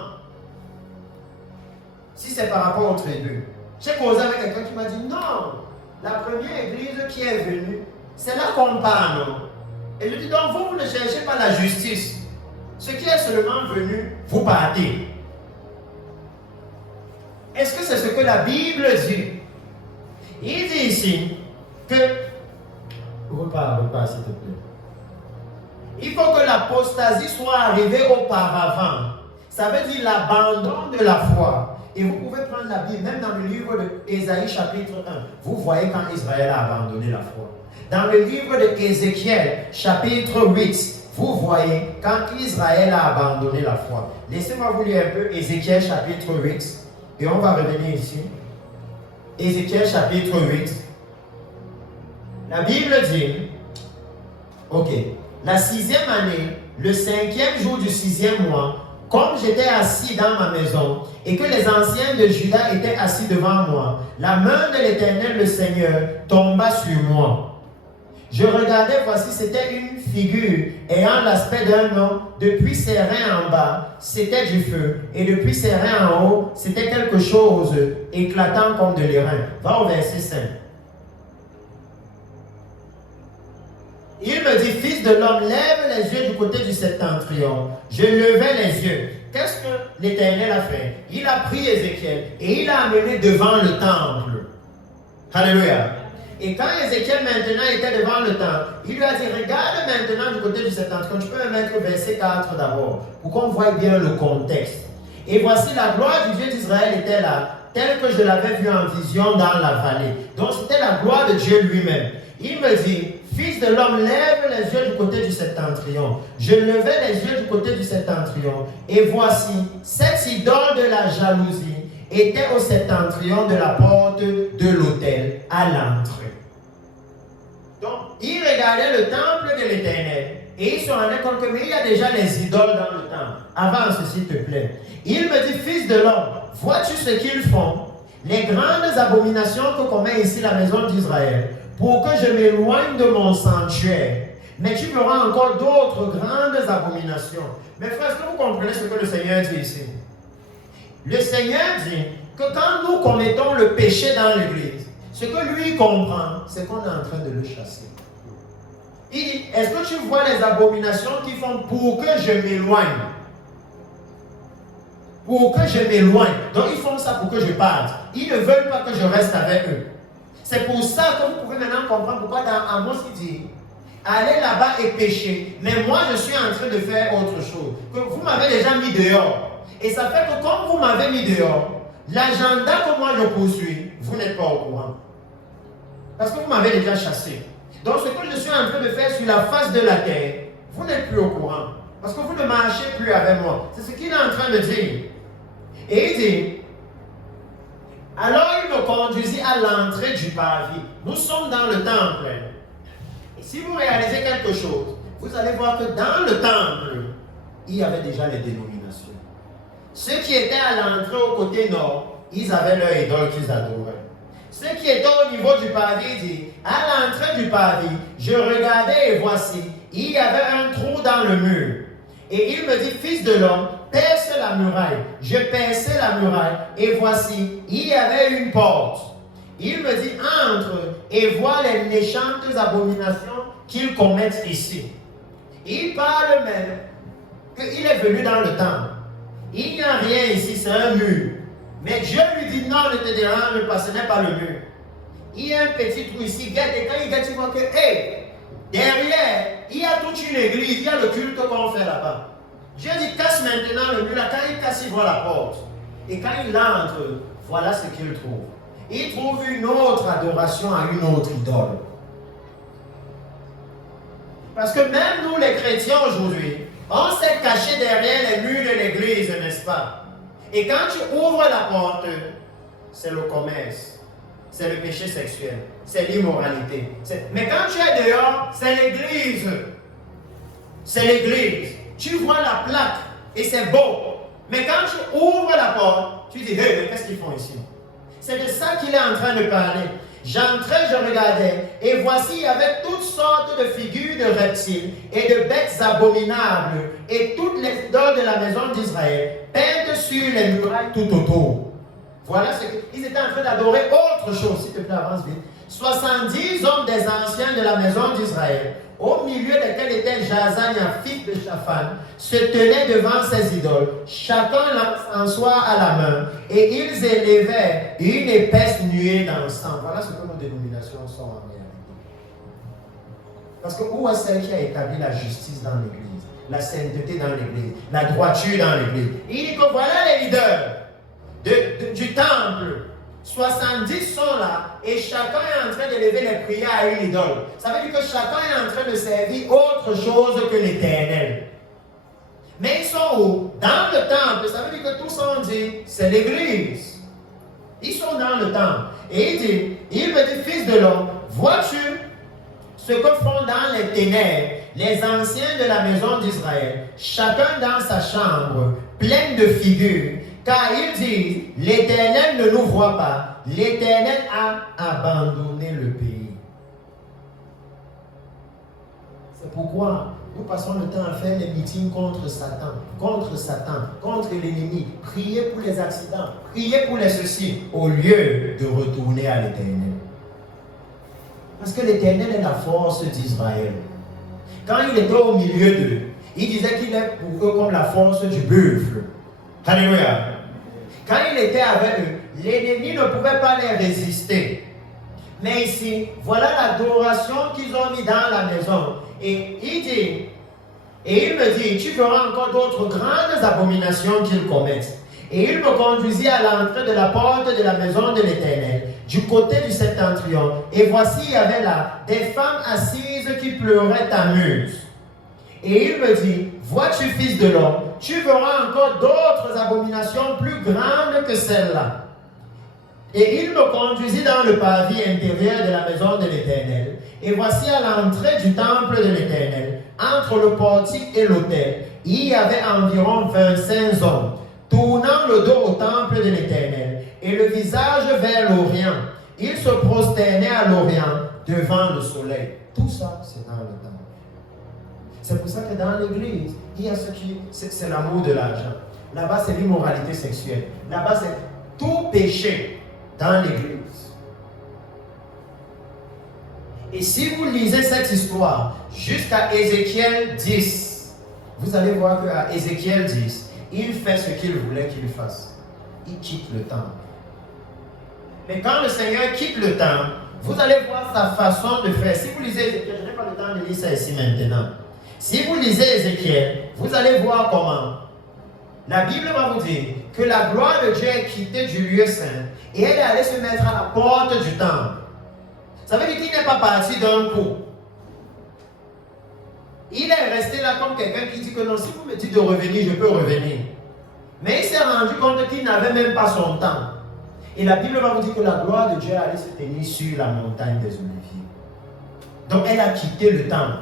Si c'est par rapport aux tribus. J'ai causé avec quelqu'un qui m'a dit, non, la première église qui est venue, c'est là qu'on parle. Et je dis, donc vous ne cherchez pas la justice. Ce qui est seulement venu, vous partez. Est-ce que c'est ce que la Bible dit? Il dit ici que... Repars, s'il te plaît. Il faut que l'apostasie soit arrivée auparavant. Ça veut dire l'abandon de la foi. Et vous pouvez prendre la Bible, même dans le livre d'Ésaïe chapitre 1. Vous voyez quand Israël a abandonné la foi. Dans le livre d'Ézéchiel chapitre 8, vous voyez quand Israël a abandonné la foi. Laissez-moi vous lire un peu Ézéchiel chapitre 8. Et on va revenir ici. Ézéchiel chapitre 8. La Bible dit, ok, la 6e année, le 5e jour du 6e mois, comme j'étais assis dans ma maison et que les anciens de Juda étaient assis devant moi, la main de l'Éternel, le Seigneur, tomba sur moi. Je regardais, voici, c'était une figure ayant l'aspect d'un homme. Depuis ses reins en bas, c'était du feu. Et depuis ses reins en haut, c'était quelque chose éclatant comme de l'airain. Va au verset 5. Il me dit, fils de l'homme, lève les yeux du côté du septentrion. Je levai les yeux. Qu'est-ce que l'Éternel a fait? Il a pris Ézéchiel et il l'a amené devant le temple. Alléluia. Et quand Ézéchiel maintenant était devant le temple, il lui a dit, regarde maintenant du côté du septentrion. Tu peux me mettre verset 4 d'abord, pour qu'on voie bien le contexte. Et voici la gloire du Dieu d'Israël était là, telle que je l'avais vue en vision dans la vallée. Donc c'était la gloire de Dieu lui-même. Il me dit, fils de l'homme, lève les yeux du côté du septentrion. Je levai les yeux du côté du septentrion. Et voici, cette idole de la jalousie était au septentrion de la porte de l'autel, à l'entrée. Donc, il regardait le temple de l'Éternel. Et il se rendait compte que, mais il y a déjà les idoles dans le temple. Avance, s'il te plaît. Il me dit, fils de l'homme, vois-tu ce qu'ils font? Les grandes abominations que commet ici la maison d'Israël, pour que je m'éloigne de mon sanctuaire. Mais tu verras encore d'autres grandes abominations. Mais frère, est-ce que vous comprenez ce que le Seigneur dit ici? Le Seigneur dit que quand nous commettons le péché dans l'église, ce que lui comprend, c'est qu'on est en train de le chasser. Il dit, est-ce que tu vois les abominations qu'ils font pour que je m'éloigne? Pour que je m'éloigne. Donc ils font ça pour que je parte. Ils ne veulent pas que je reste avec eux. C'est pour ça que vous pouvez maintenant comprendre pourquoi dans Amos il dit, allez là-bas et péchez, mais moi je suis en train de faire autre chose. Que vous m'avez déjà mis dehors. Et ça fait que comme vous m'avez mis dehors, l'agenda que moi je poursuis, vous n'êtes pas au courant. Parce que vous m'avez déjà chassé. Donc ce que je suis en train de faire sur la face de la terre, vous n'êtes plus au courant. Parce que vous ne marchez plus avec moi. C'est ce qu'il est en train de dire. Et il dit, alors il me conduisit à l'entrée du parvis. Nous sommes dans le temple. Et si vous réalisez quelque chose, vous allez voir que dans le temple, il y avait déjà les dénominations. Ceux qui étaient à l'entrée au côté nord, ils avaient leur idole qu'ils adoraient. Ceux qui étaient au niveau du parvis disent, à l'entrée du parvis, je regardais et voici, il y avait un trou dans le mur. Et il me dit, fils de l'homme, perce la muraille. Je perçais la muraille et voici, il y avait une porte. Il me dit, entre et vois les méchantes abominations qu'ils commettent ici. Il parle même qu'il est venu dans le temple. Il n'y a rien ici, c'est un mur. Mais Dieu lui dit, non, ne te dérange pas, ce n'est pas le mur. Il y a un petit trou ici, regarde, et quand il regarde, tu vois que, hé, derrière, il y a toute une église, il y a le culte qu'on fait là-bas. Dieu dit, casse maintenant le mur là. Quand il casse, il voit la porte. Et quand il entre, voilà ce qu'il trouve. Il trouve une autre adoration à une autre idole. Parce que même nous les chrétiens aujourd'hui, on s'est caché derrière les murs de l'église, n'est-ce pas? Et quand tu ouvres la porte, c'est le commerce, c'est le péché sexuel, c'est l'immoralité. Mais quand tu es dehors, c'est l'église. C'est l'église. Tu vois la plaque et c'est beau. Mais quand tu ouvres la porte, tu dis, hey, mais qu'est-ce qu'ils font ici? C'est de ça qu'il est en train de parler. J'entrais, je regardais, et voici, il y avait toutes sortes de figures de reptiles et de bêtes abominables, et toutes les idoles de la maison d'Israël, peintes sur les murailles tout autour. Voilà ce qu'ils étaient en train d'adorer autre chose. S'il te plaît, avance vite. 70 hommes des anciens de la maison d'Israël, au milieu desquels était Jazania, fils de Shaphan, se tenaient devant ces idoles, chacun l'encensoir à la main, et ils élevaient une épaisse nuée d'encens. Voilà ce que nos dénominations sont en réalité. Parce que où est celle qui a établi la justice dans l'Église, la sainteté dans l'Église, la droiture dans l'Église? Il dit que voilà les leaders du temple. 70 sont là et chacun est en train d'élever les prières à une idole. Ça veut dire que chacun est en train de servir autre chose que l'Éternel. Mais ils sont où? Dans le temple. Ça veut dire que tous ont dit, c'est l'église. Ils sont dans le temple. Et il me dit, fils de l'homme, vois-tu ce que font dans les ténèbres les anciens de la maison d'Israël, chacun dans sa chambre, pleine de figures? Car ils disent, l'Éternel ne nous voit pas, l'Éternel a abandonné le pays. C'est pourquoi nous passons le temps à faire des meetings contre Satan, contre l'ennemi, prier pour les accidents, prier pour les ceci, au lieu de retourner à l'Éternel. Parce que l'Éternel est la force d'Israël. Quand il était au milieu d'eux, il disait qu'il est pour eux comme la force du buffle. Alléluia. Quand il était avec eux, l'ennemi ne pouvait pas les résister. Mais ici, voilà l'adoration qu'ils ont mis dans la maison. Et il me dit, tu verras encore d'autres grandes abominations qu'ils commettent. Et il me conduisit à l'entrée de la porte de la maison de l'Éternel, du côté du septentrion. Et voici, il y avait là des femmes assises qui pleuraient à Muse. Et il me dit, vois-tu, fils de l'homme, tu verras encore d'autres abominations plus grandes que celles-là. Et il me conduisit dans le parvis intérieur de la maison de l'Éternel. Et voici à l'entrée du temple de l'Éternel, entre le portique et l'autel, il y avait environ 25 hommes, tournant le dos au temple de l'Éternel, et le visage vers l'Orient. Ils se prosternaient à l'Orient devant le soleil. Tout ça, c'est dans le temple. C'est pour ça que dans l'église, il y a ce qui, c'est l'amour de l'argent. Là-bas, c'est l'immoralité sexuelle. Là-bas, c'est tout péché dans l'église. Et si vous lisez cette histoire jusqu'à Ézéchiel 10, vous allez voir qu'à Ézéchiel 10, il fait ce qu'il voulait qu'il fasse. Il quitte le temple. Mais quand le Seigneur quitte le temple, vous allez voir sa façon de faire. Si vous lisez Ézéchiel, je n'ai pas le temps de lire ça ici maintenant. Si vous lisez Ézéchiel, vous allez voir comment la Bible va vous dire que la gloire de Dieu est quittée du lieu saint et elle est allée se mettre à la porte du temple. Ça veut dire qu'il n'est pas parti d'un coup. Il est resté là comme quelqu'un qui dit que non, si vous me dites de revenir, je peux revenir. Mais il s'est rendu compte qu'il n'avait même pas son temps. Et la Bible va vous dire que la gloire de Dieu allait se tenir sur la montagne des Oliviers. Donc elle a quitté le temple.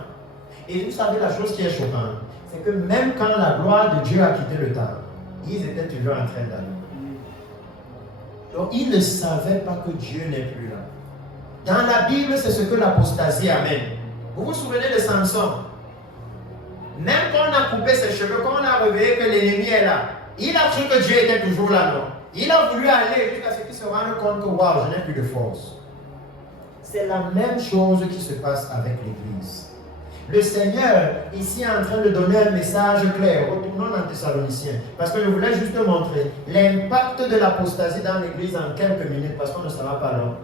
Et vous savez la chose qui est choquante, c'est que même quand la gloire de Dieu a quitté le temple, ils étaient toujours en train d'aller. Donc ils ne savaient pas que Dieu n'est plus là. Dans la Bible, c'est ce que l'apostasie amène. Vous vous souvenez de Samson? Même quand on a coupé ses cheveux, quand on a réveillé que l'ennemi est là, il a cru que Dieu était toujours là, non? Il a voulu aller jusqu'à ce qu'il se rende compte que waouh, je n'ai plus de force. C'est la même chose qui se passe avec l'Église. Le Seigneur, ici, est en train de donner un message clair. Retournons dans Thessaloniciens. Parce que je voulais juste montrer l'impact de l'apostasie dans l'Église en quelques minutes, parce qu'on ne sera pas long.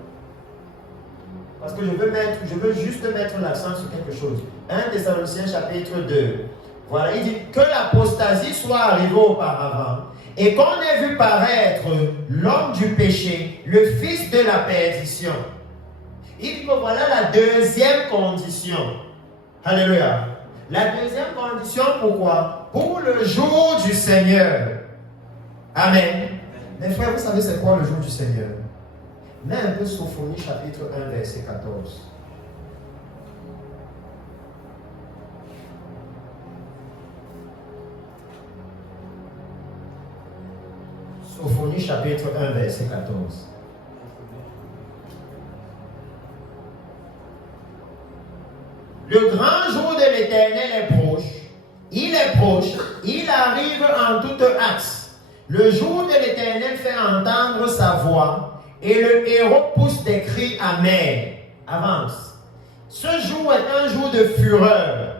Parce que je veux juste mettre l'accent sur quelque chose. 1 Thessaloniciens chapitre 2. Voilà, il dit que l'apostasie soit arrivée auparavant et qu'on ait vu paraître l'homme du péché, le fils de la perdition. Il dit que voilà la deuxième condition. Alléluia. La deuxième condition, pourquoi? Pour le jour du Seigneur. Amen. Mes frères, vous savez c'est quoi le jour du Seigneur? Mets un peu Sophonie chapitre 1 verset 14. Sophonie chapitre 1 verset 14. Le grand jour de l'Éternel est proche. Il est proche. Il arrive en toute hâte. Le jour de l'Éternel fait entendre sa voix et le héros pousse des cris amers. Avance. Ce jour est un jour de fureur,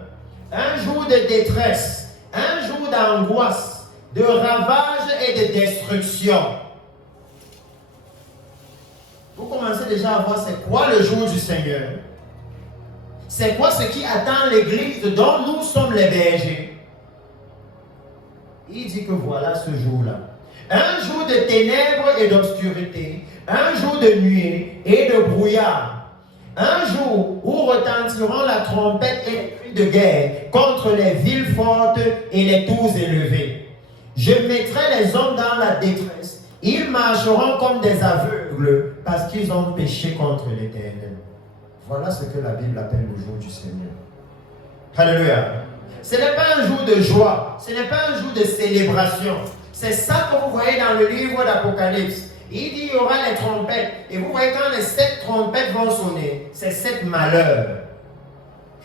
un jour de détresse, un jour d'angoisse, de ravage et de destruction. Vous commencez déjà à voir c'est quoi le jour du Seigneur. C'est quoi ce qui attend l'Église dont nous sommes les bergers? Il dit que voilà ce jour-là. Un jour de ténèbres et d'obscurité, un jour de nuée et de brouillard. Un jour où retentiront la trompette et les cris de guerre contre les villes fortes et les tours élevées. Je mettrai les hommes dans la détresse. Ils marcheront comme des aveugles parce qu'ils ont péché contre l'Éternel. Voilà ce que la Bible appelle le jour du Seigneur. Alléluia. Ce n'est pas un jour de joie, ce n'est pas un jour de célébration. C'est ça que vous voyez dans le livre d'Apocalypse. Il dit il y aura les trompettes. Et vous voyez quand les 7 trompettes vont sonner, c'est 7 malheurs.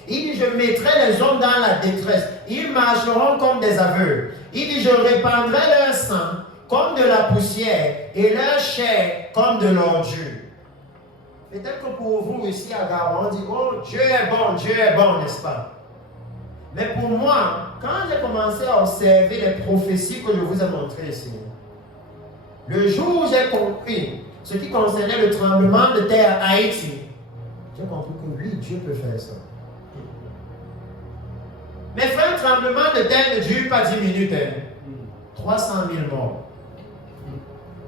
Il dit je mettrai les hommes dans la détresse. Ils marcheront comme des aveugles. Il dit je répandrai leur sang comme de la poussière et leur chair comme de l'ordure. Peut-être que pour vous ici à Garon, on dit oh Dieu est bon, n'est-ce pas? Mais pour moi, quand j'ai commencé à observer les prophéties que je vous ai montrées ici, le jour où j'ai compris ce qui concernait le tremblement de terre à Haïti, j'ai compris que oui, Dieu peut faire ça. Mes frères, un tremblement de terre ne dure pas 10 minutes. 300 000 morts.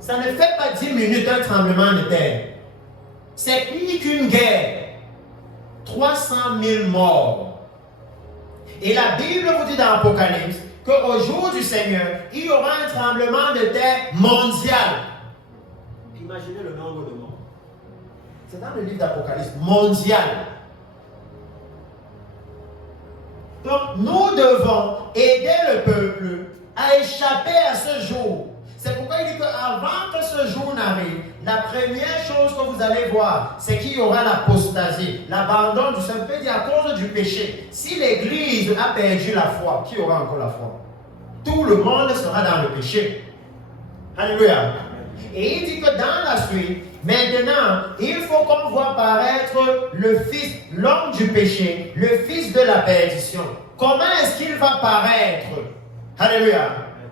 Ça ne fait pas 10 minutes un tremblement de terre. C'est plus qu'une guerre. 300 000 morts. Et la Bible vous dit dans l'Apocalypse qu'au jour du Seigneur, il y aura un tremblement de terre mondial. Imaginez le nombre de morts. C'est dans le livre d'Apocalypse, mondial. Donc, nous devons aider le peuple à échapper à ce jour. C'est pourquoi il dit qu'avant que ce jour n'arrive, la première chose que vous allez voir, c'est qu'il y aura l'apostasie, l'abandon du Saint. Peut dire à cause du péché. Si l'Église a perdu la foi, qui aura encore la foi? Tout le monde sera dans le péché. Alléluia. Et il dit que dans la suite, maintenant, il faut qu'on voit paraître le Fils, l'homme du péché, le Fils de la perdition. Comment est-ce qu'il va paraître? Alléluia.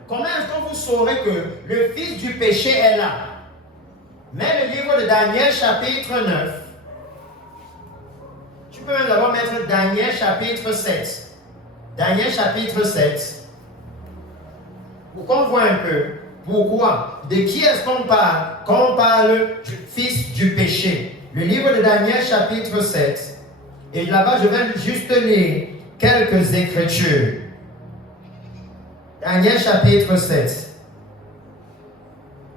Comment est-ce que vous saurez que le Fils du péché est là? Mais le livre de Daniel chapitre 9. Tu peux même d'abord mettre Daniel chapitre 7. Daniel chapitre 7. Pour qu'on voit un peu pourquoi. De qui est-ce qu'on parle? Quand on parle du Fils du péché. Le livre de Daniel chapitre 7. Et là-bas, je vais juste lire quelques écritures. Daniel chapitre 7.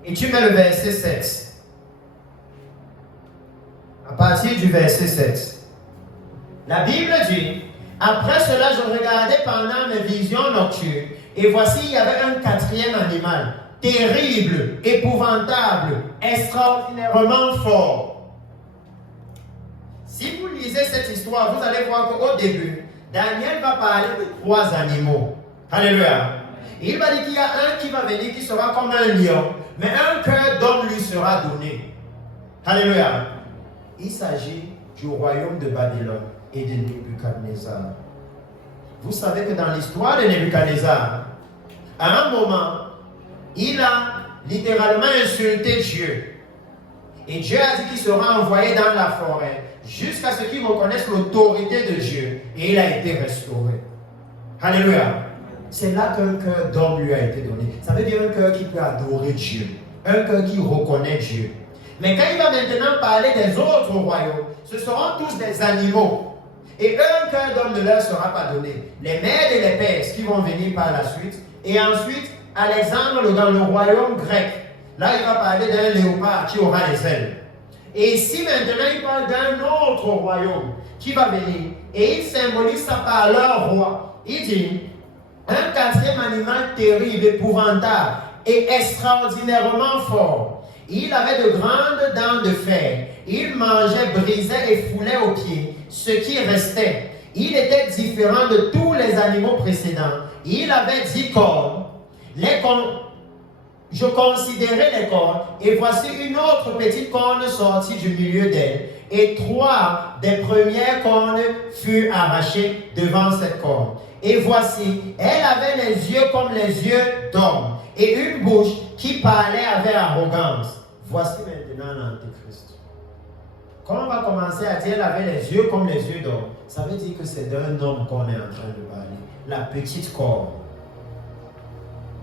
Et tu mets le verset 7. À partir du verset 7. La Bible dit, après cela, je regardais pendant mes visions nocturnes, et voici, il y avait un 4e animal, terrible, épouvantable, extraordinairement fort. Si vous lisez cette histoire, vous allez voir qu'au début, Daniel va parler de 3 animaux. Alléluia. Il va dire qu'il y a un qui va venir qui sera comme un lion, mais un cœur d'homme lui sera donné. Alléluia. Il s'agit du royaume de Babylone et de Nebuchadnezzar. Vous savez que dans l'histoire de Nebuchadnezzar, à un moment, il a littéralement insulté Dieu. Et Dieu a dit qu'il sera envoyé dans la forêt jusqu'à ce qu'il reconnaisse l'autorité de Dieu. Et il a été restauré. Alléluia. C'est là qu'un cœur d'homme lui a été donné. Ça veut dire un cœur qui peut adorer Dieu. Un cœur qui reconnaît Dieu. Mais quand il va maintenant parler des autres royaumes, ce seront tous des animaux. Et un cœur d'homme ne leur sera pas donné. Les Mèdes et les Perses qui vont venir par la suite. Et ensuite, Alexandre dans le royaume grec. Là, il va parler d'un léopard qui aura les ailes. Et ici, maintenant, il parle d'un autre royaume qui va venir. Et il symbolise ça par leur roi. Il dit, un quatrième animal terrible, épouvantable et extraordinairement fort. Il avait de grandes dents de fer. Il mangeait, brisait et foulait aux pieds ce qui restait. Il était différent de tous les animaux précédents. Il avait 10 cornes. Je considérais les cornes, et voici une autre petite corne sortie du milieu d'elle. Et 3 des premières cornes furent arrachées devant cette corne. Et voici, elle avait les yeux comme les yeux d'homme, et une bouche qui parlait avec arrogance. Voici maintenant l'Antéchrist. Quand on va commencer à dire elle avait les yeux comme les yeux d'homme, ça veut dire que c'est d'un homme qu'on est en train de parler. La petite corne.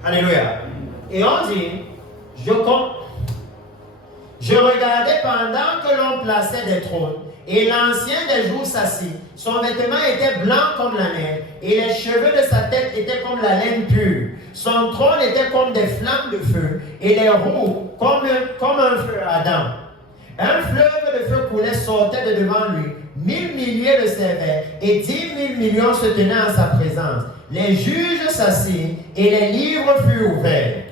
Alléluia. Et on dit, je regardais pendant que l'on plaçait des trônes, et l'ancien des jours s'assit. Son vêtement était blanc comme la neige, et les cheveux de sa tête étaient comme la laine pure. Son trône était comme des flammes de feu, et les roues comme un feu ardent. Un fleuve de feu coulait, sortait de devant lui. 1000 milliers le servaient, et 10 000 millions se tenaient en sa présence. Les juges s'assirent, et les livres furent ouverts.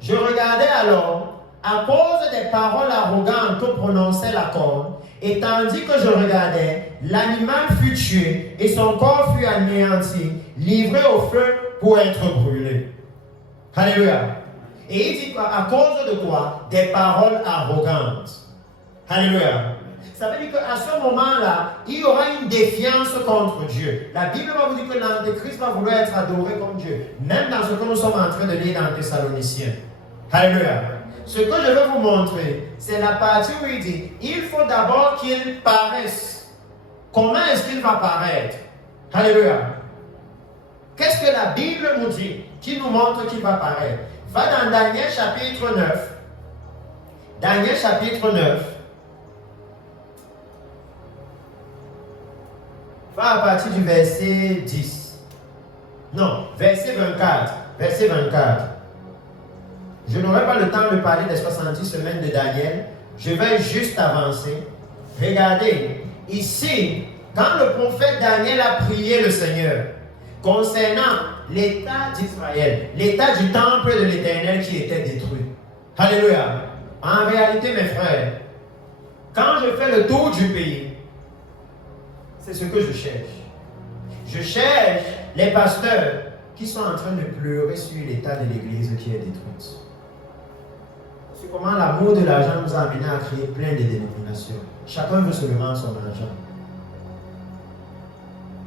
Je regardais alors, à cause des paroles arrogantes que prononçait la corne, et tandis que je regardais, l'animal fut tué, et son corps fut anéanti, livré au feu pour être brûlé. Alléluia. Et il dit à cause de quoi? Des paroles arrogantes. Alléluia. Ça veut dire qu'à ce moment-là, il y aura une défiance contre Dieu. La Bible va vous dire que l'Antéchrist va vouloir être adoré comme Dieu. Même dans ce que nous sommes en train de lire dans Thessaloniciens. Alléluia. Ce que je veux vous montrer, c'est la partie où il dit, il faut d'abord qu'il paraisse. Comment est-ce qu'il va paraître? Alléluia. Qu'est-ce que la Bible nous dit qui nous montre qu'il va paraître? Va dans Daniel chapitre 9. Daniel chapitre 9. Va à partir du verset 10. Non, verset 24. Verset 24. Je n'aurai pas le temps de parler des 70 semaines de Daniel. Je vais juste avancer. Regardez, ici, quand le prophète Daniel a prié le Seigneur concernant l'état d'Israël, l'état du temple de l'Éternel qui était détruit. Alléluia. En réalité, mes frères, quand je fais le tour du pays, c'est ce que je cherche. Je cherche les pasteurs qui sont en train de pleurer sur l'état de l'Église qui est détruite. C'est comment l'amour de l'argent nous a amenés à créer plein de dénominations. Chacun veut seulement son argent.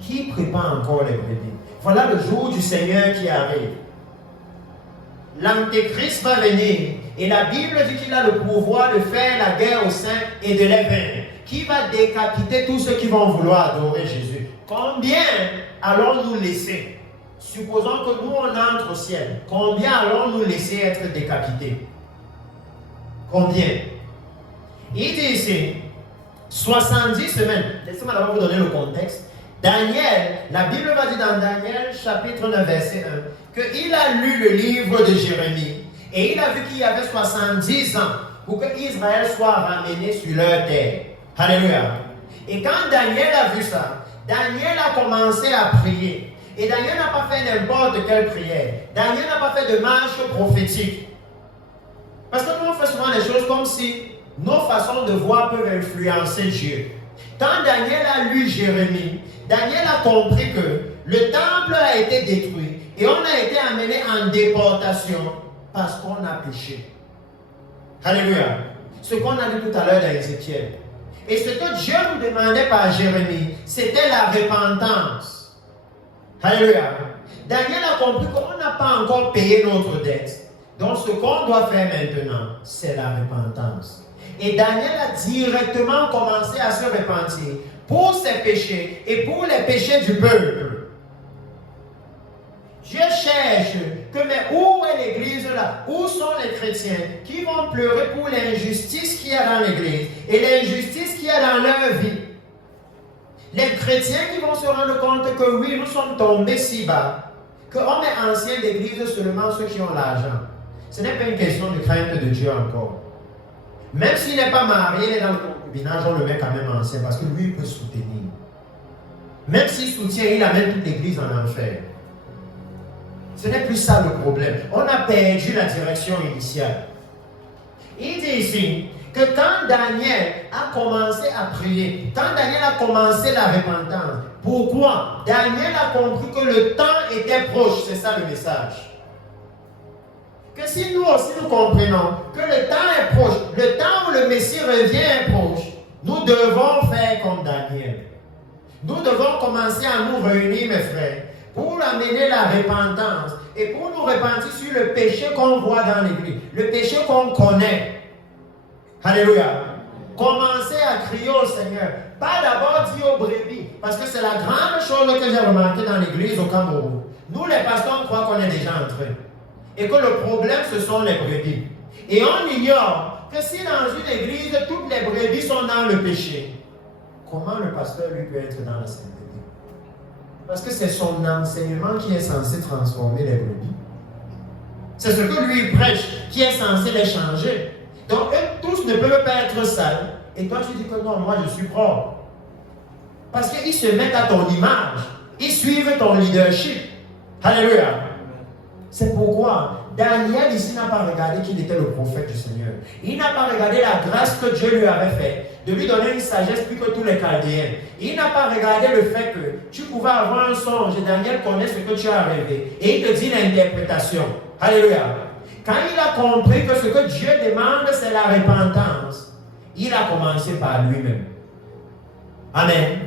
Qui prépare encore les brebis? Voilà le jour du Seigneur qui arrive. L'Antéchrist va venir et la Bible dit qu'il a le pouvoir de faire la guerre aux saints et de les vaincre. Qui va décapiter tous ceux qui vont vouloir adorer Jésus. Combien allons-nous laisser? Supposons que nous on entre au ciel. Combien allons-nous laisser être décapités? Combien? Il dit ici, 70 semaines. Laissez-moi d'abord vous donner le contexte. Daniel, la Bible va dire dans Daniel chapitre 9 verset 1 qu'il a lu le livre de Jérémie et il a vu qu'il y avait 70 ans pour que Israël soit ramené sur leur terre. Alléluia. Et quand Daniel a vu ça, Daniel a commencé à prier. Et Daniel n'a pas fait n'importe quelle prière. Daniel n'a pas fait de marche prophétique. Parce que nous on fait souvent les choses comme si nos façons de voir peuvent influencer Dieu. Quand Daniel a lu Jérémie, Daniel a compris que le temple a été détruit et on a été amené en déportation parce qu'on a péché. Alléluia. Ce qu'on a dit tout à l'heure dans Ézéchiel. Et ce que Dieu nous demandait par Jérémie, c'était la repentance. Alléluia. Daniel a compris qu'on n'a pas encore payé notre dette. Donc ce qu'on doit faire maintenant, c'est la repentance. Et Daniel a directement commencé à se repentir pour ses péchés et pour les péchés du peuple. Dieu cherche que, mais où est l'église là? Où sont les chrétiens qui vont pleurer pour l'injustice qu'il y a dans l'église et l'injustice qu'il y a dans leur vie? Les chrétiens qui vont se rendre compte que oui, nous sommes tombés si bas, Qu'on met ancien d'église seulement ceux qui ont l'argent. Ce n'est pas une question de crainte de Dieu encore. Même s'il n'est pas marié, il est dans le concubinage, on le met quand même ancien parce que lui, il peut soutenir. Même s'il soutient, il amène toute l'église en enfer. Ce n'est plus ça le problème. On a perdu la direction initiale. Il dit ici que quand Daniel a commencé à prier, quand Daniel a commencé la repentance, pourquoi? Daniel a compris que le temps était proche, c'est ça le message. Que si nous aussi nous comprenons que le temps est proche, le temps où le Messie revient est proche, nous devons faire comme Daniel. Nous devons commencer à nous réunir, mes frères, pour amener la repentance et pour nous repentir sur le péché qu'on voit dans l'église, le péché qu'on connaît. Alléluia. Commencez à crier au Seigneur. Pas d'abord dire aux brebis, parce que c'est la grande chose que j'ai remarqué dans l'église au Cameroun. Nous, les pasteurs, on croit qu'on est déjà entrés. Et que le problème, ce sont les brebis. Et on ignore que si dans une église, toutes les brebis sont dans le péché, comment le pasteur, lui, peut être dans la sainteté? Parce que c'est son enseignement qui est censé transformer les brebis. C'est ce que lui prêche qui est censé les changer. Donc, eux tous ne peuvent pas être sales. Et toi, tu dis que non, moi, je suis propre. Parce qu'ils se mettent à ton image. Ils suivent ton leadership. Alléluia. C'est pourquoi Daniel ici n'a pas regardé qu'il était le prophète du Seigneur. Il n'a pas regardé la grâce que Dieu lui avait faite, de lui donner une sagesse plus que tous les Chaldéens. Il n'a pas regardé le fait que tu pouvais avoir un songe et Daniel connaît ce que tu as rêvé. Et il te dit l'interprétation. Alléluia. Quand il a compris que ce que Dieu demande, c'est la repentance, il a commencé par lui-même. Amen.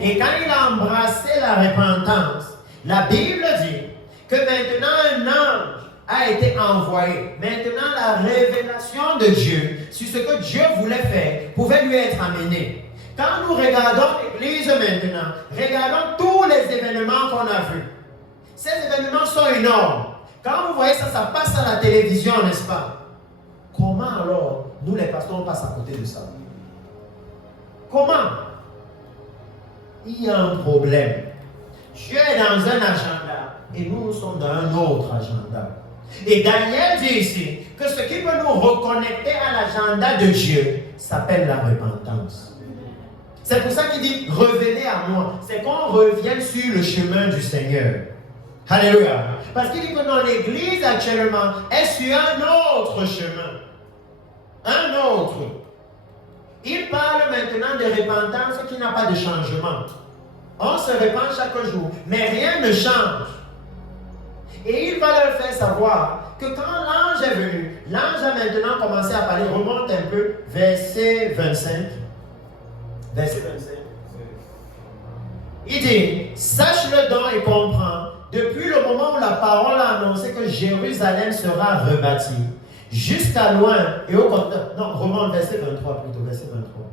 Et quand il a embrassé la repentance, la Bible dit que maintenant un ange a été envoyé. Maintenant la révélation de Dieu sur ce que Dieu voulait faire pouvait lui être amenée. Quand nous regardons l'église maintenant, regardons tous les événements qu'on a vus. Ces événements sont énormes. Quand vous voyez ça, ça passe à la télévision, n'est-ce pas? Comment alors, nous les pasteurs, on passe à côté de ça? Comment? Il y a un problème. Dieu est dans un agenda et nous sommes dans un autre agenda. Et Daniel dit ici que ce qui peut nous reconnecter à l'agenda de Dieu s'appelle la repentance. C'est pour ça qu'il dit revenez à moi. C'est qu'on revienne sur le chemin du Seigneur. Alléluia. Parce qu'il dit que dans l'église actuellement est sur un autre chemin. Un autre. Il parle maintenant de repentance qui n'a pas de changement. On se repent chaque jour, mais rien ne change. Et il va leur faire savoir que quand l'ange est venu, l'ange a maintenant commencé à parler. Remonte un peu, verset 25. Verset 25. Il dit, sache-le donc et comprends, depuis le moment où la parole a annoncé que Jérusalem sera rebâtie, jusqu'à loin et au contraire. Non, remonte verset 23 plutôt, verset 23.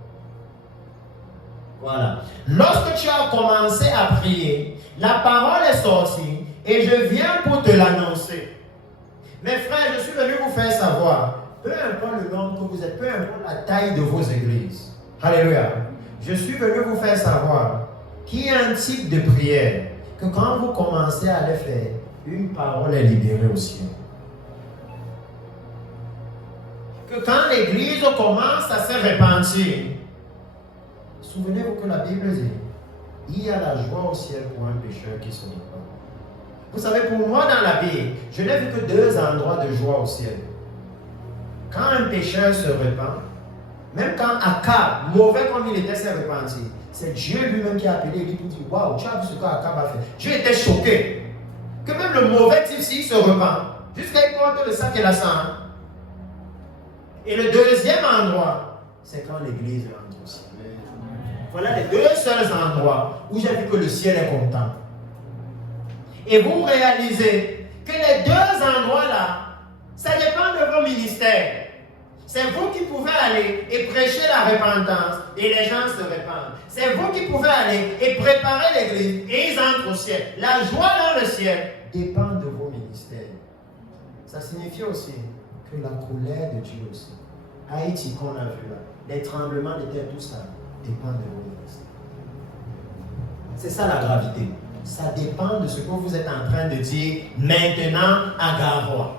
Voilà. Lorsque tu as commencé à prier, la parole est sortie et je viens pour te l'annoncer. Mes frères, je suis venu vous faire savoir, peu importe le nombre que vous êtes, peu importe la taille de vos églises. Alléluia. Je suis venu vous faire savoir qu'il y a un type de prière que quand vous commencez à le faire, une parole est libérée au ciel. Que quand l'église commence à se repentir, souvenez-vous que la Bible dit, il y a la joie au ciel pour un pécheur qui se repent. Vous savez, pour moi dans la Bible, je n'ai vu que deux endroits de joie au ciel. Quand un pécheur se repent, même quand Akab, mauvais comme il était, s'est repenti, c'est Dieu lui-même qui a appelé lui pour dire, waouh, tu as vu ce qu'Akab a fait. Dieu était choqué. Que même le mauvais type, s'il se repent, jusqu'à il porte le sac et la sang. Et le deuxième endroit, c'est quand l'église rentre au ciel. Voilà les deux seuls endroits où j'ai vu que le ciel est content. Et vous réalisez que les deux endroits-là, ça dépend de vos ministères. C'est vous qui pouvez aller et prêcher la repentance et les gens se répandent. C'est vous qui pouvez aller et préparer l'église et ils entrent au ciel. La joie dans le ciel dépend de vos ministères. Ça signifie aussi que la colère de Dieu aussi. Haïti qu'on a vu là, les tremblements de terre, tout ça dépend de vos ministères. C'est ça la gravité. ça dépend de ce que vous êtes en train de dire maintenant à Garoua.